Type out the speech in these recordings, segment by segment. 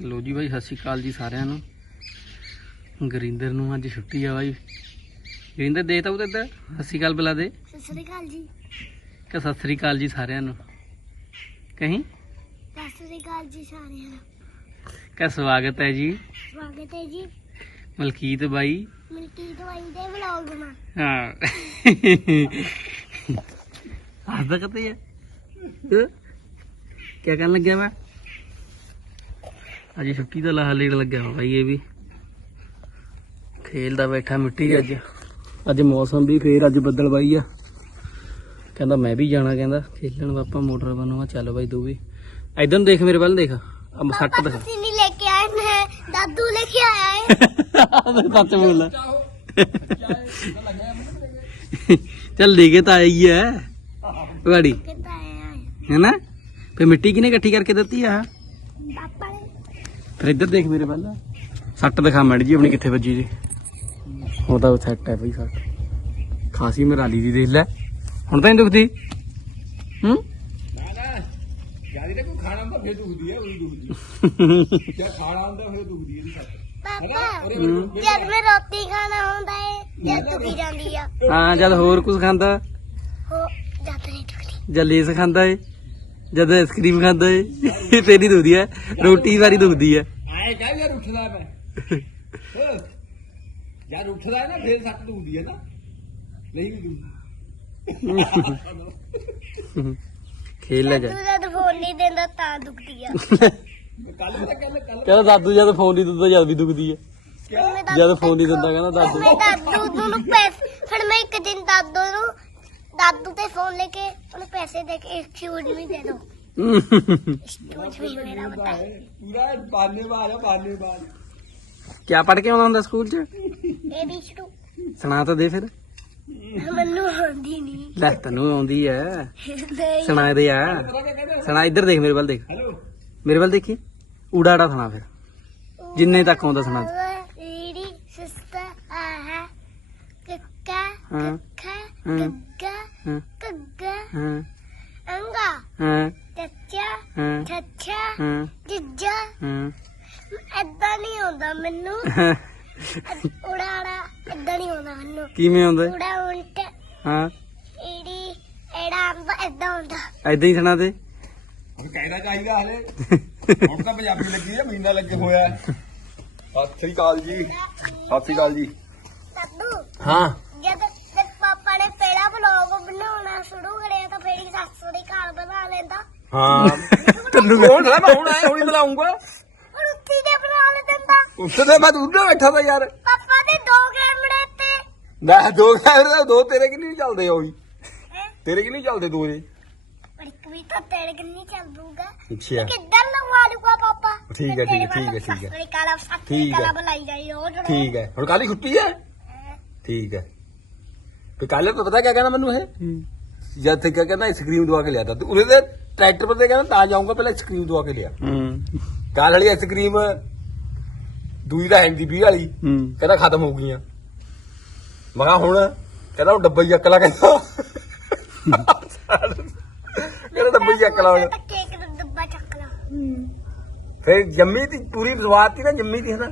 ਲੋ ਜੀ ਬਾਈ ਸਤਿ ਸ਼੍ਰੀ ਅਕਾਲ ਜੀ ਸਾਰਿਆਂ ਨੂੰ। ਗਰਿੰਦਰ ਨੂੰ ਅੱਜ ਛੁੱਟੀ ਆ ਬਾਈ। ਗਰਿੰਦਰ ਦੇ ਤਾ ਉਹ ਤੇ ਸਤਿ ਸ਼੍ਰੀ ਅਕਾਲ ਬੁਲਾ ਦੇ। ਸਤਿ ਸ੍ਰੀ ਅਕਾਲ ਜੀ। ਕਿ ਸਤਿ ਸ਼੍ਰੀ ਅਕਾਲ ਜੀ ਸਾਰਿਆਂ ਨੂੰ। ਕਹੀਂ? ਸਤਿ ਸ੍ਰੀ ਅਕਾਲ ਜੀ ਸਾਰਿਆਂ ਨੂੰ। ਕਿ ਸਵਾਗਤ ਹੈ ਜੀ। ਸਵਾਗਤ ਹੈ ਜੀ। ਮਲਕੀਤ ਬਾਈ। ਮਿਲਕੀ ਦਵਾਈ ਦੇ ਵਲੌਗ ਮਾ ਹਾਂ। ਹੱਸਦਾ ਕਤੇ ਹੈ? ਕੀ ਕਰਨ ਲੱਗਿਆ ਵਾ ਅੱਜ ਛੁੱਟੀ ਦਾ ਲਾਹਾ ਲੇੜ ਲੱਗਿਆ ਬਾਈ ਇਹ ਵੀ। ਖੇਲਦਾ ਬੈਠਾ ਮਿੱਟੀ ਅੱਜ। ਅੱਜ ਮੌਸਮ ਵੀ ਫੇਰ ਅੱਜ ਬੱਦਲ ਬਾਈ ਆ। ਕਹਿੰਦਾ ਮੈਂ ਵੀ ਜਾਣਾ ਕਹਿੰਦਾ ਖੇਲਣ ਪਾਪਾ ਮੋਟਰ ਬਣਵਾ ਚੱਲ ਬਾਈ ਤੂੰ ਵੀ। ਇਧਰ ਦੇਖ ਮੇਰੇ ਵੱਲ ਦੇਖ। ਆ ਸੱਟ ਦਿਖਾ। ਤੁਸੀਂ ਨਹੀਂ ਲੈ ਕੇ ਆਏ ਮੈਂ ਦਾਦੂ ਲੈ ਕੇ ਆਇਆ ਹੈ ਮੈਂ ਸੱਚ ਬੋਲਦਾ। ਚੱਲ ਲੈ ਕੇ ਤਾਂ ਆਈ ਹੈ ਗਾੜੀ ਹੈ ਨਾ ਫੇ ਮਿੱਟੀ ਕਿਨੇ ਇਕੱਠੀ ਕਰਕੇ ਦਿੱਤੀ ਆ? ਪਾਪਾ ਫਿਰ ਇੱਧਰ ਦੇਖ ਮੇਰੇ ਵੱਲ। ਸੱਟ ਦਿਖਾ ਮੈਡ ਜੀ ਆਪਣੀ ਕਿੱਥੇ ਵੱਜੀ ਜੀ। ਉਹਦਾ ਸੈੱਟ ਹੈ ਬਈ ਸੱਟ। ਖਾਸੀ ਮਰਾਲੀ ਦੀ ਦੇਖ ਲੈ। ਹੁਣ ਤਾਂ ਨਹੀਂ ਦੁਖਦੀ? ਹੂੰ? ਜ਼ਿਆਦਾ ਤਾਂ ਕੋਈ ਖਾਣਾ ਹੁੰਦਾ ਫਿਰ ਦੁਖਦੀ ਹੈ ਉਹੀ ਦੁਖਦੀ ਜੇ ਖਾਣਾ ਹੁੰਦਾ ਫਿਰ ਦੁਖਦੀ ਹੈ ਇਹਦੀ ਸੱਟ ਪਾਪਾ ਜਦ ਮੈਂ ਰੋਟੀ ਖਾਣਾ ਹੁੰਦਾ ਹੈ ਜਦ ਦੁਖੀ ਜਾਂਦੀ ਆ। ਹਾਂ ਜਦ ਹੋਰ ਕੁਝ ਖਾਂਦਾ? ਹੋ ਜਦ ਨਹੀਂ ਦੁਖਦੀ। ਜਦ ਲੇਸ ਖਾਂਦਾ ਏ? ਜਦ ਆਈਸਕ੍ਰੀਮ ਖਾਂਦਾ ਏ? ਤੇਰੀ ਦੁਖਦੀ ਹੈ। ਰੋਟੀ ਵਾਰੀ ਦੁਖਦੀ ਹੈ। ਆਏ ਕਹਿ ਯਾਰ ਉੱਠਦਾ ਮੈਂ। ਹਾਂ। ਯਾਰ ਉੱਠਦਾ ਹੈ ਨਾ ਫਿਰ ਸੱਟ ਦੁਖਦੀ ਹੈ ਨਾ। ਨਹੀਂ ਵੀ ਦੁਖਦੀ ਖੇਲ ਲੈ ਜਾ ਤੂੰ ਜਦ ਫੋਨ ਨਹੀਂ ਦਿੰਦਾ ਤਾਂ ਦੁਖਦੀ ਆ। ਕੱਲ ਪਤਾ ਕੱਲ ਕੱਲ ਕਹਿੰਦਾ ਦਾਦੂ ਜਦ ਫੋਨ ਨਹੀਂ ਦਿੰਦਾ ਜਦ ਵੀ ਦੁਖਦੀ ਹੈ। ਮੈਂ ਜਦ ਫੋਨ ਨਹੀਂ ਦਿੰਦਾ ਕਹਿੰਦਾ ਦਾਦੂ ਮੈਂ ਦਾਦੂ। ਨੂੰ ਪੈਸੇ ਫਿਰ ਮੈਂ ਇੱਕ ਦਿਨ ਦਾਦੂ ਨੂੰ ਦਾਦੂ ਤੇ ਫੋਨ ਲੈ ਕੇ ਉਹਨੂੰ ਪੈਸੇ ਦੇ ਕੇ ਇੱਕ ਸ਼ੂਟ ਵੀ ਦੇ ਦੋ ਪੂਰਾ ਬਾਨੇ ਵਾਲਾ ਬਾਨੇ ਵਾਲਾ ਕਿਆ ਪੜ ਕੇ ਆਉਂਦਾ ਹੁੰਦਾ ਸਕੂਲ 'ਚ? ਇਹ ਵੀ ਸ਼ੁਰੂ। ਸੁਣਾ ਤਾਂ ਦੇ ਫਿਰ। ਮੈਨੂੰ ਆਉਂਦੀ ਨਹੀਂ। ਲੈ ਤੈਨੂੰ ਆਉਂਦੀ ਐ। ਨਹੀਂ। ਸੁਣਾ ਦੇ ਆ। ਪਤਾ ਕਿਆ ਕਹਿੰਦੇ ਸੁਣਾ ਇੱਧਰ ਦੇਖ ਮੇਰੇ ਵੱਲ ਦੇਖ। ਹੈਲੋ ਮੇਰੇ ਵੱਲ ਦੇਖੀ? ਊੜਾੜਾ ਸੁਣਾ ਫਿਰ। ਜਿੰਨੇ ਤੱਕ ਆਉਂਦਾ ਸੁਣਾ। ਦੇ। ਰੀੜੀ ਸਿਸਟਰ ਆਹਾ ਕੱਕਾ ਹਾਂ। ਕੱਖਾ ਹਾਂ। ਗੱਗਾ ਹਾਂ। ਕੱਗਾ ਹਾਂ ਅੰਗਾ। ਹਾਂ। ਚੱਚਾ ਹਾਂ। ਛੱਛਾ ਹਾਂ। ਜਿੱਜਾ। ਹਾਂ। ਐਦਾਂ ਨਹੀਂ ਆਉਂਦਾ ਮੈਨੂੰ। ਹਾਂ। ਉੜਾੜਾ ਐਦਾਂ ਨਹੀਂ ਆਉਂਦਾ ਮੈਨੂੰ। ਕਿਵੇਂ ਆਉਂਦਾ? ਉੜਾ ਉਲਟ। ਹਾਂ। ਈੜੀ ਐੜਾ ਆਉਂਦਾ ਐਦਾਂ ਆਉਂਦਾ। ਐਦਾਂ ਹੀ ਸੁਣਾ ਦੇ। ਹੁਣ ਕਹਿਣਾ ਚਾਹੀਦਾ ਹਲੇ? ਹੁਣ ਤਾਂ ਪੰਜਾਬੀ ਲੱਗੀ ਹੈ ਮਹੀਨਾ ਲੱਗੇ ਹੋਇਆ। ਸਤਿ ਸ੍ਰੀ ਅਕਾਲ ਜੀ। ਸਤਿ ਸ੍ਰੀ ਅਕਾਲ ਜੀ। ਦਾਦੂ ਹਾਂ। ਜਦ ਜਦ ਪਾਪਾ ਨੇ ਪਹਿਲਾ ਵਲੌਗ ਬਣਾਉਣਾ ਸ਼ੁਰੂ ਕਰਿਆ ਤਾਂ ਫੇਰ ਹੀ ਸੱਸ ਦੀ ਘਰ ਬਣਾ ਲੈਂਦਾ। ਹਾਂ। ਤੈਨੂੰ ਕੌਣ ਹੈ? ਮੈਂ ਹੁਣ ਆਇਆ ਹੁਣੀ ਬੁਲਾਉਂਗਾ ਔਰ ਉੱਤੀ ਦੇ ਬਣਾ ਲੈ ਦਿੰਦਾ ਉੱਥੇ ਤੇ ਮੈਂ ਦੂਰ ਬੈਠਾ ਤਾ ਯਾਰ। ਪਾਪਾ ਦੇ ਦੋ ਕੈਮਰੇ ਤੇ। ਮੈਂ ਦੋ ਕੈਮਰੇ ਦੋ ਤੇਰੇ ਕਿ ਨਹੀਂ ਚੱਲਦੇ ਹੋਈ ਹੈਂ? ਤੇਰੇ ਕਿ ਨਹੀਂ ਚੱਲਦੇ ਦੋ ਜੇ? ਪਰ ਇੱਕ ਵੀ ਤਾਂ ਤੇਰੇ ਕਿੰਨੀ ਚੱਲ ਦੂਗਾ ਅੱਛਾ। ਕਿੱਦਾਂ ਲਵਾ ਲੂਗਾ ਪਾਪਾ? ਠੀਕ ਹੈ, ਠੀਕ ਹੈ, ਠੀਕ ਹੈ, ਠੀਕ ਹੈ। ਸਸਰੀ ਕਾਲਾ ਸਸਰੀ ਠੀਕ ਹੈ। ਕਾਲਾ ਬੁਲਾਈ ਜਾਈ ਰੋਜ਼ ਰੋਜ਼। ਠੀਕ ਹੈ। ਹੁਣ ਕੱਲ ਹੀ ਛੁੱਟੀ ਹੈ? ਠੀਕ ਹੈ। ਤੇ ਕੱਲ ਪਤਾ ਕਿਆ ਕਹਿੰਦਾ ਮੈਨੂੰ ਇਹ? ਜਦ ਤੱਕ ਕਹਿੰਦਾ ਆਈਸਕ੍ਰੀਮ ਦਵਾ ਕੇ ਲਿਆ ਤਾ। ਤੇ ਉਹਦੇ ਤੇ ਟਰੈਕਟਰ ਪਰ ਤੇ ਕਹਿੰਦਾ ਤਾਂ ਜਾਊਂਗਾ ਪਹਿਲਾਂ ਆਈਸਕ੍ਰੀਮ ਦਵਾ ਕੇ ਲਿਆ। ਹੂੰ। ਕੱਲ ਵਾਲੀ ਆਈਸਕ੍ਰੀਮ ਦੂਈ ਦਾ ਹੈਂਦੀ 20 ਵਾਲੀ ਹੂੰ। ਕਹਿੰਦਾ ਖਤਮ ਹੋ ਗਈਆਂ। ਮੈਂ ਕਿਹਾ ਹੁਣ ਕਹਿੰਦਾ ਉਹ ਡੱਬਾ ਹੀ ਚੱਕ ਲਾ ਕਹਿੰਦਾ। ਕਹਿੰਦਾ ਡੱਬਾ ਹੀ ਚੱਕ ਲਾ ਹੁਣ। ਕੇਕ ਦਾ ਡੱਬਾ ਚੱਕ ਲਾ ਫਿਰ ਜੰਮੀ ਦੀ ਪੂਰੀ ਸ਼ੁਰੂਆਤ ਸੀ ਨਾ ਜੰਮੀ ਦੀ ਹਨਾ?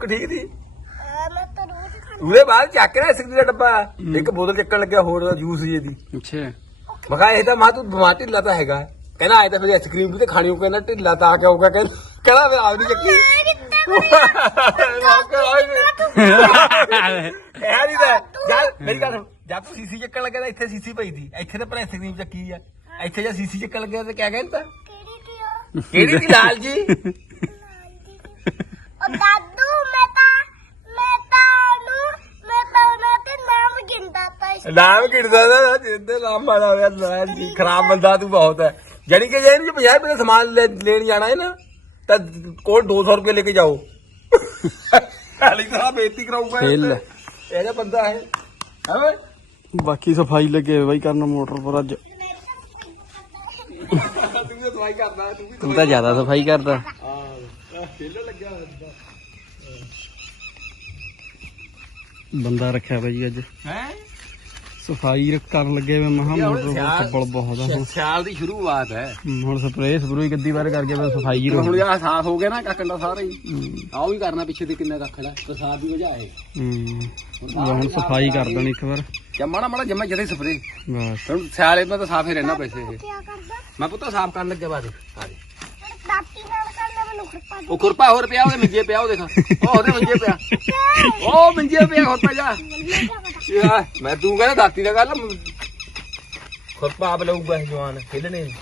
ਕਿ ਠੀਕ ਦੀ ਅਹ ਮੈਂ ਤਾਂ ਰੋਜ਼ ਖਾਂਦਾ ਉਹਦੇ ਬਾਅਦ ਚੱਕ ਰਿਹਾ ਆਈਸਕ੍ਰੀਮ ਦਾ ਡੱਬਾ। ਇੱਕ ਬੋਤਲ ਚੱਕਣ ਲੱਗਿਆ ਹੋਰ ਜੂਸ ਜੀ ਦੀ ਅੱਛਾ। ਮੈਂ ਕਿਹਾ ਇਹ ਤਾਂ ਮਾਂ ਤੂੰ ਬਿਮਾਰ ਢਿੱਲਾ ਤਾਂ ਹੈਗਾ। ਕਹਿੰਦਾ ਆਏ ਤਾਂ ਫਿਰ ਆਈਸਕ੍ਰੀਮ ਵੀ ਤੇ ਖਾਣੀ ਉਹ ਕਹਿੰਦਾ ਢਿੱਲਾ ਤਾਂ ਆ ਕੇ ਆਊਗਾ। ਕਹਿੰਦਾ ਕਹਿੰਦਾ ਫਿਰ ਆਪ ਨਹੀਂ ਚੱਕੀ। ਵੇ। ਇਹ ਤਾਂ ਯਾਰ ਮੇਰੀ ਗੱਲ ਸੁਣ। ਜਦ ਤੂੰ ਸੀਸੀ ਚੱਕਣ ਲੱਗਿਆ ਤਾਂ ਇੱਥੇ ਸੀਸੀ ਪਈ ਸੀ। ਇੱਥੇ ਤਾਂ ਪਰ ਆਈਸਕ੍ਰੀਮ ਚੱਕੀ ਆ। ਇੱਥੇ ਜੇ ਸੀਸੀ ਚੱਕਣ ਲੱਗਿਆ ਤਾਂ ਕਿਆ ਕਹਿੰਦਾ? ਕਿਹੜੀ ਕਿਹੜੀ ਦੀ ਲਾਲ ਜੀ? ਉਹ ਦਾਦੂ ਨਾਮ ਕਿੜਦਾ ਨਾ ਜਿੰਦੇ ਨਾਮ ਮਾਰਾ ਹੋਇਆ ਲਾਲ ਜੀ ਖਰਾਬ ਬੰਦਾ ਤੂੰ ਬਹੁਤ ਹੈ। ਜਾਨੀ ਕਿ ਜੇ ਇਹਨੂੰ 50 ਰੁਪਏ ਦਾ ਸਮਾਨ ਲੈ- ਲੈਣ ਜਾਣਾ ਹੈ ਨਾ ਤਾਂ ਕੋਲ 200 ਰੁਪਏ ਲੈ ਕੇ ਜਾਓ। ਹਾਲੀ ਤਰ੍ਹਾਂ ਬੇਇੱਜ਼ਤੀ ਕਰਾਊਗਾ ਖੇਲ ਲੈ। ਇਹ ਜਿਹਾ ਬੰਦਾ ਹੈ। ਹੈ ਬਾਕੀ ਸਫ਼ਾਈ ਲੱਗੇ ਹੋਏ ਬਾਈ ਕਰਨ ਮੋਟਰ ਪਰ ਅੱਜ। ਤੂੰ ਦਵਾਈ ਕਰਦਾ ਤੂੰ ਵੀ ਤੂੰ ਤਾਂ ਜ਼ਿਆਦਾ ਸਫ਼ਾਈ ਕਰਦਾ। ਹਾਂ ਖੇਲਣ ਲੱਗਿਆ ਬੰਦਾ। ਬੰਦਾ ਰੱਖਿਆ ਬਾਈ ਅੱਜ। ਹੈ? ਸਫ਼ਾਈ ਕਰਨ ਲੱਗੇ ਵੇ ਮਹਾ ਮੋਟਰ ਕੱਬਲ ਬਹੁਤ ਆ। ਹੁਣ ਸਿਆਲ ਦੀ ਸ਼ੁਰੂਆਤ ਹੈ। ਹੁਣ ਸਪਰੇਅ ਸਪਰੂਈ ਗੱਦੀ ਵਾਰ ਕਰਕੇ ਬਸ ਸਫ਼ਾਈ ਹੀ ਹੁਣ ਯਾ ਸਾਫ਼ ਹੋ ਗਿਆ ਨਾ ਕੱਕੰਡਾ ਸਾਰਾ ਹੀ। ਆਹ ਵੀ ਕਰਨਾ ਪਿੱਛੇ ਤੇ ਕਿੰਨਾ ਰੱਖ ਲੈ ਬਰਸਾਤ ਦੀ ਵਜ੍ਹਾ ਹੈ ਹਮ, ਹੁਣ ਸਫ਼ਾਈ ਕਰ ਦੇਣੀ ਇੱਕ ਵਾਰ। ਜਾਂ ਮਾੜਾ ਮਾੜਾ ਜੰਮਾ ਜਦੇ ਸਪਰੇ ਬਸ। ਹੁਣ ਸਿਆਲੇ ਮੈਂ ਤਾਂ ਸਾਫ਼ ਹੀ ਰਹਿਣਾ ਪੈਸੇ ਇਹ। ਕੀ ਕਰਦਾ? ਮੈਂ ਪੁੱਤ ਸਾਫ਼ ਕਰਨ ਲੱਗੇ ਬਾਅਦ। ਸਾਰੇ ਉਹ ਖੁਰਪਾ ਹੋਰ ਪਿਆ ਉਹਦੇ ਮੰਜੇ ਪਿਆ ਉਹ ਦੇਖ। ਉਹ ਉਹਦੇ ਮੰਜੇ ਪਿਆ। ਉਹ ਮੰਜੇ ਪਿਆ ਖੁਰਪਾ ਜਾ। ਯਾ ਮੈਂ ਤੂੰ ਕਹਿੰਦਾ ਦਾਤੀ ਦਾ ਗੱਲ ਖੁਰਪਾ ਆਪ ਲਊਗਾ ਇਹ ਜਵਾਨ ਖੇਲਣੇ ਨੀ।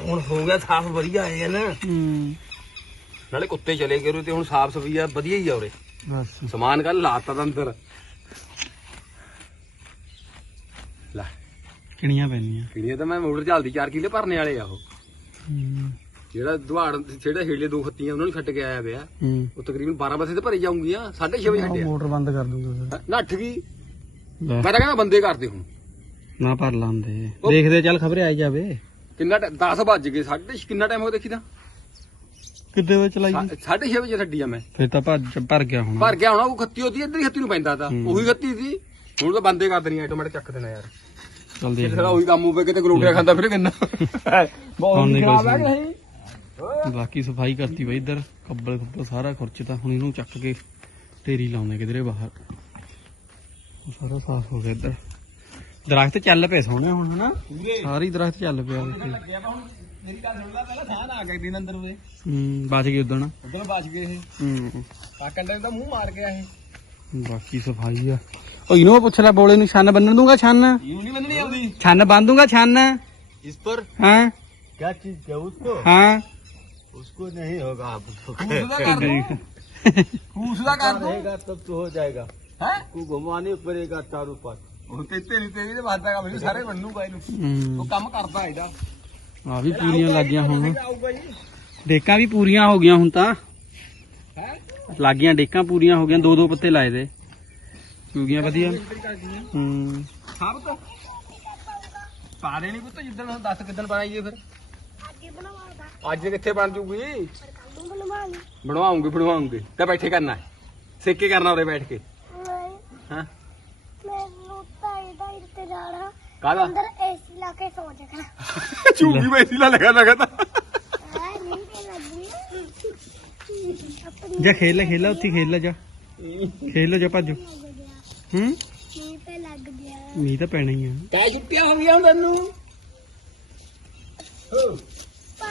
ਹੁਣ ਹੋ ਗਿਆ ਸਾਫ਼ ਵਧੀਆ ਆਏ ਨਾ। ਹਮ, ਨਾਲੇ ਕੁੱਤੇ ਚਲੇ ਗਏ ਉਰੇ ਤੇ ਹੁਣ ਸਾਫ਼ ਸਫ਼ਾਈ ਆ ਵਧੀਆ ਹੀ ਆ ਉਰੇ। ਬਸ। ਸਮਾਨ ਕੱਲ ਲਾਤਾ ਤਾਂ ਅੰਦਰ। ਲੈ। ਕਿਣੀਆਂ ਪੈਣੀਆਂ ਕਿਹੜੀਆਂ ਤਾਂ ਮੈਂ ਮੋਟਰ ਚੱਲਦੀ 4 ਕਿਲੇ ਭਰਨੇ ਵਾਲੇ ਆ ਉਹ। ਹਮ, ਜਿਹੜਾ ਦੁਹਾੜ ਜਿਹੜਾ ਹੇਲੇ ਦੋ ਖੱਤੀਆਂ ਉਹਨਾਂ ਨੂੰ ਛੱਡ ਕੇ ਆਇਆ ਪਿਆ। ਉਹ ਤਕਰੀਬਨ 12 ਵਜੇ ਤੇ ਭਰੀ ਜਾਊਂਗੀਆਂ 6:30 ਵਜੇ ਆਹ ਮੋਟਰ ਬੰਦ ਕਰ ਦੂੰਗਾ ਹੈਂ, ਨੱਠ ਗਈ ਲੈ, ਮੈਂ ਤਾਂ ਕਹਿੰਦਾ ਬੰਦੇ ਕਰਦੇ ਹੁਣ। ਨਾ ਭਰ ਲਾਂਦੇ। ਉਹ- ਦੇਖਦੇ ਚੱਲ ਖਬਰੇ ਆਈ ਜਾਵੇ। ਕਿੰਨਾ 10 ਵੱਜ ਗਏ 6:30 ਕਿੰਨਾ ਟਾਈਮ ਹੋ ਗਿਆ ਦੇਖੀ ਤਾਂ? ਕਿੱਦੇ ਵਿੱਚ ਚਲਾਈ? 6:30 ਵਜੇ ਛੱਡੀ ਆ ਮੈਂ। ਫਿਰ ਤਾਂ ਭਰ ਭਰ ਗਿਆ ਹੁਣ। ਭਰ ਗਿਆ ਹੋਣਾ ਉਹ ਖੱਤੀ ਉਹਦੀ ਇੱਧਰ ਹੀ ਖੱਤੀ ਨੂੰ ਪੈਂਦਾ ਤਾਂ। ਹੂੰ। ਉਹੀ ਖੱਤੀ ਸੀ। ਹੁਣ ਤਾਂ ਬੰਦੇ ਕਰ ਦੇਣੀ ਆਟੋਮੈਟਿਕ ਚੱਕ ਦੇਣਾ ਯਾਰ। ਚੱਲ ਦੇਖ ਉਹੀ ਕੰਮ ਹੋਵੇ ਕਿਤੇ ਗਲੋਟਿਆ ਖਾਂਦਾ ਫਿਰ ਕਿੰਨਾ। ਬਹੁਤ ਹੁਣ ਨਹੀਂ ਖਰਾਬ ਹੈ ਕਿ ਨਹੀਂ? ਬਾਕੀ ਸਫ਼ਾਈ ਕਰਤੀ ਬਈ ਇੱਧਰ ਕੱਬਲ ਕੁੱਬਲ ਸਾਰਾ ਖੁਰਚਤਾ ਹੁਣ ਇਹਨੂੰ ਚੱਕ ਕੇ ਢੇਰੀ ਲਾਉਂਦੇ ਕਿਧਰੇ ਬਾਹਰ। ਸਾਰਾ ਸਾਫ਼ ਹੋ ਗਿਆ ਇੱਧਰ। ਦਰਖਤ ਚੱਲ ਪਏ ਸੋਹਣੇ ਹੁਣ ਹਨਾ? ਸਾਰੀ ਦਰਖਤ ਚੱਲ ਪਿਆ ਇੱਥੇ। ਮੇਰੀ ਗੱਲ ਸੁਣ ਲੈ ਪਹਿਲਾਂ ਥਾਂ ਨਾ ਆ ਗਈ ਦਿਨ ਅੰਦਰ ਉਹਦੇ ਹੂੰ ਬਚ ਗਈ ਉਦੋਂ ਉਦੋਂ ਬਚ ਗਏ ਇਹ। ਹੂੰ। ਕਾਕੰਡੇ ਦਾ ਮੂੰਹ ਮਾਰ ਗਿਆ ਇਹ। ਬਾਕੀ ਸਫ਼ਾਈ ਆ। ਉਹ ਇਹਨੂੰ ਪੁੱਛ ਲੈ ਬੋਲੇ ਨੂੰ ਛੰਨ ਬੰਨਣ ਦੂੰਗਾ ਛੰਨ? ਇਹਨੂੰ ਨਹੀਂ ਬੰਨਣੀ ਆਉਂਦੀ ਛੰਨ ਬੰਨ ਦੂੰਗਾ ਛੰਨ? ਇਸ ਪਰ ਹਾਂ? ਕੀ ਚੀਜ਼ ਹੈ ਹਾਂ? उसको नहीं होगा आप कूसदा कर दो कूसदा कर दो तब तो हो जाएगा हैं को घुमाने पड़ेगा चारों पास ਉਹ ਤੇ ਤੇਰੀ ਤੇਰੀ ਦੇ ਬਾਤਾਂ ਕਾ ਮੈਨੂੰ ਸਾਰੇ ਮੰਨੂਗਾ ਇਹਨੂੰ ਹੂੰ ਉਹ ਕੰਮ ਕਰਦਾ ਇਹਦਾ ਆ ਵੀ ਪੂਰੀਆਂ ਲੱਗੀਆਂ ਹੁਣ ਆਊਗਾ ਜੀ ਡੇਕਾਂ ਵੀ ਪੂਰੀਆਂ ਹੋ ਗਈਆਂ ਹੁਣ ਤਾਂ ਹੈ ਲੱਗੀਆਂ ਡੇਕਾਂ ਪੂਰੀਆਂ ਹੋ ਗਈਆਂ ਦੋ ਦੋ ਪੱਤੇ ਲਾਏ ਦੇ ਹੋ ਗਈਆਂ ਵਧੀਆ ਹੂੰ ਸਭ ਤੋਂ ਪਾਰੇ ਨਹੀਂ ਪੁੱਤ ਜਿੱਦਣ ਦੱਸ ਕਿੱਦਣ ਬਣਾਈਏ ਫਿਰ ਅੱਜ ਬਣਵਾਉਂਦਾ ਅੱਜ ਕਿੱਥੇ ਬਣ ਜੂਗੀ? ਕੱਲ ਨੂੰ ਬਣਵਾਣੀ ਬਣਵਾਉਂਗੇ ਬਣਵਾਉਂਗੇ। ਤਾਂ ਬੈਠੇ ਕਰਨਾ ਹੈ। ਸਿੱਕੇ ਕਰਨਾ ਉਰੇ ਬੈਠ ਕੇ। ਨਹੀਂ ਹਾਂ। ਮੈਨੂੰ ਤਾਂ ਇਹਦਾ ਇੰਤਜ਼ਾਰ ਕਾਹਦਾ? ਅੰਦਰ ਏਸੀ ਲਾ ਕੇ ਸੌ ਜਾਣਾ। ਝੂਗੀ ਬੈਸੀ ਲਾ ਲਗਾ ਲਗਾ ਤਾਂ। ਹੈ ਨਹੀਂ ਤੇ ਲੱਗਣੀ ਆਪਣੀ ਜਾ ਖੇਲ ਲੈ ਖੇਲ ਲੈ ਉੱਥੇ ਖੇਲ ਲੈ ਜਾ। ਖੇਲ ਲੈ ਜਾ ਭੱਜ। ਲੱਗ ਗਿਆ। ਹੂੰ? ਨਹੀਂ ਤੇ ਲੱਗ ਗਿਆ। ਮੀਂਹ ਤਾਂ ਪੈਣਾ ਹੀ ਆ। ਕਾ ਛੁੱਟੀਆਂ ਹੋ ਗਈਆਂ ਹੁਣ ਤੈਨੂੰ।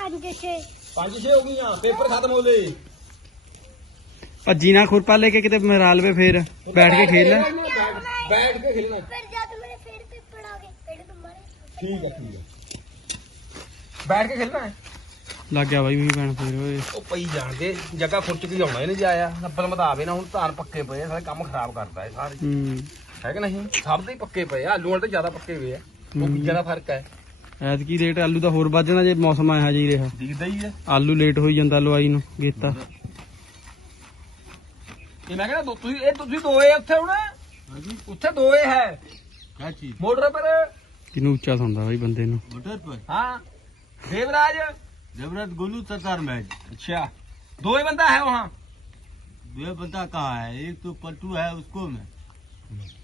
ਪੰਜ ਛੇ। ਪੰਜ ਛੇ ਹੋ ਗਈਆਂ ਪੇਪਰ ਖਤਮ ਹੋ ਲਏ ਭੱਜੀ ਨਾ ਖੁਰਪਾ ਲੈ ਕੇ ਕਿਤੇ ਮਰਾ ਲਵੇ ਫੇਰ ਬੈਠ ਕੇ ਖੇਲ ਲੈ। ਬੈਠ ਕੇ ਖੇਲਣਾ ਫਿਰ ਜਦ ਮੇਰੇ ਫੇਰ ਪੇਪਰ ਆ ਗਏ ਫਿਰ ਤੁਮਾਰੇ ਠੀਕ ਹੈ ਠੀਕ ਹੈ ਬੈਠ ਕੇ ਖੇਲਣਾ ਹੈ? ਲੱਗ ਗਿਆ ਬਾਈ ਮੀਂਹ ਪੈਣ ਫੇਰ ਓਏ। ਉਹ ਪਈ ਜਾਣਗੇ ਜੱਗਾ ਖੁਰਚ ਕੇ ਆਉਣਾ ਇਹਨੇ ਜਾਇਆ ਨੱਬਲ ਮਤਾਵੇ ਨਾ ਹੁਣ ਧਾਨ ਪੱਕੇ ਪਏ ਆ ਸਾਰੇ ਕੰਮ ਖਰਾਬ ਕਰਦਾ ਹੈ ਸਾਰੇ। ਹੂੰ। ਹੈ ਕਿ ਨਹੀਂ? ਸਭ ਦੇ ਹੀ ਪੱਕੇ ਪਏ ਆ ਆਲੂ ਵਾਲੇ ਤਾਂ ਜ਼ਿਆਦਾ ਪੱਕੇ ਹੋਏ ਆ। ਉਹ ਬੀਜਾਂ ਦਾ ਫ਼ਰਕ ਹੈ। ਐਤਕੀ ਰੇਟ ਆਲੂ ਦਾ ਹੋਰ ਵੱਧ ਜਾਣਾ ਜੇ ਮੌਸਮ ਆਇਆ ਜੀ ਰਿਹਾ ਦਿਖਦਾ ਹੀ ਹੈ ਆਲੂ ਲੇਟ ਹੋਈ ਜਾਂਦਾ ਲਵਾਈ ਨੂੰ ਗੇਤਾ ਇਹ ਮੈਂ ਕਹਿੰਦਾ ਦੋ- ਤੁਸੀਂ ਇਹ ਤੁਸੀਂ ਦੋਏ ਉੱਥੇ ਹੁਣ ਉੱਥੇ ਦੋਏ ਹੈ क्या चीज ਮੋਟਰ ਪਰ ਇਹਨੂੰ ਉੱਚਾ ਸੁਣਦਾ ਬਾਈ ਬੰਦੇ ਨੂੰ मोटर पर ਹਾਂ ਦੇਵਰਾਜ जबरत गोलू सतार मैच ਅੱਛਾ ਦੋਏ ਬੰਦਾ ਹੈ ਵਹਾਂ ये बता कहाँ है एक तो पलटू है उसको मैं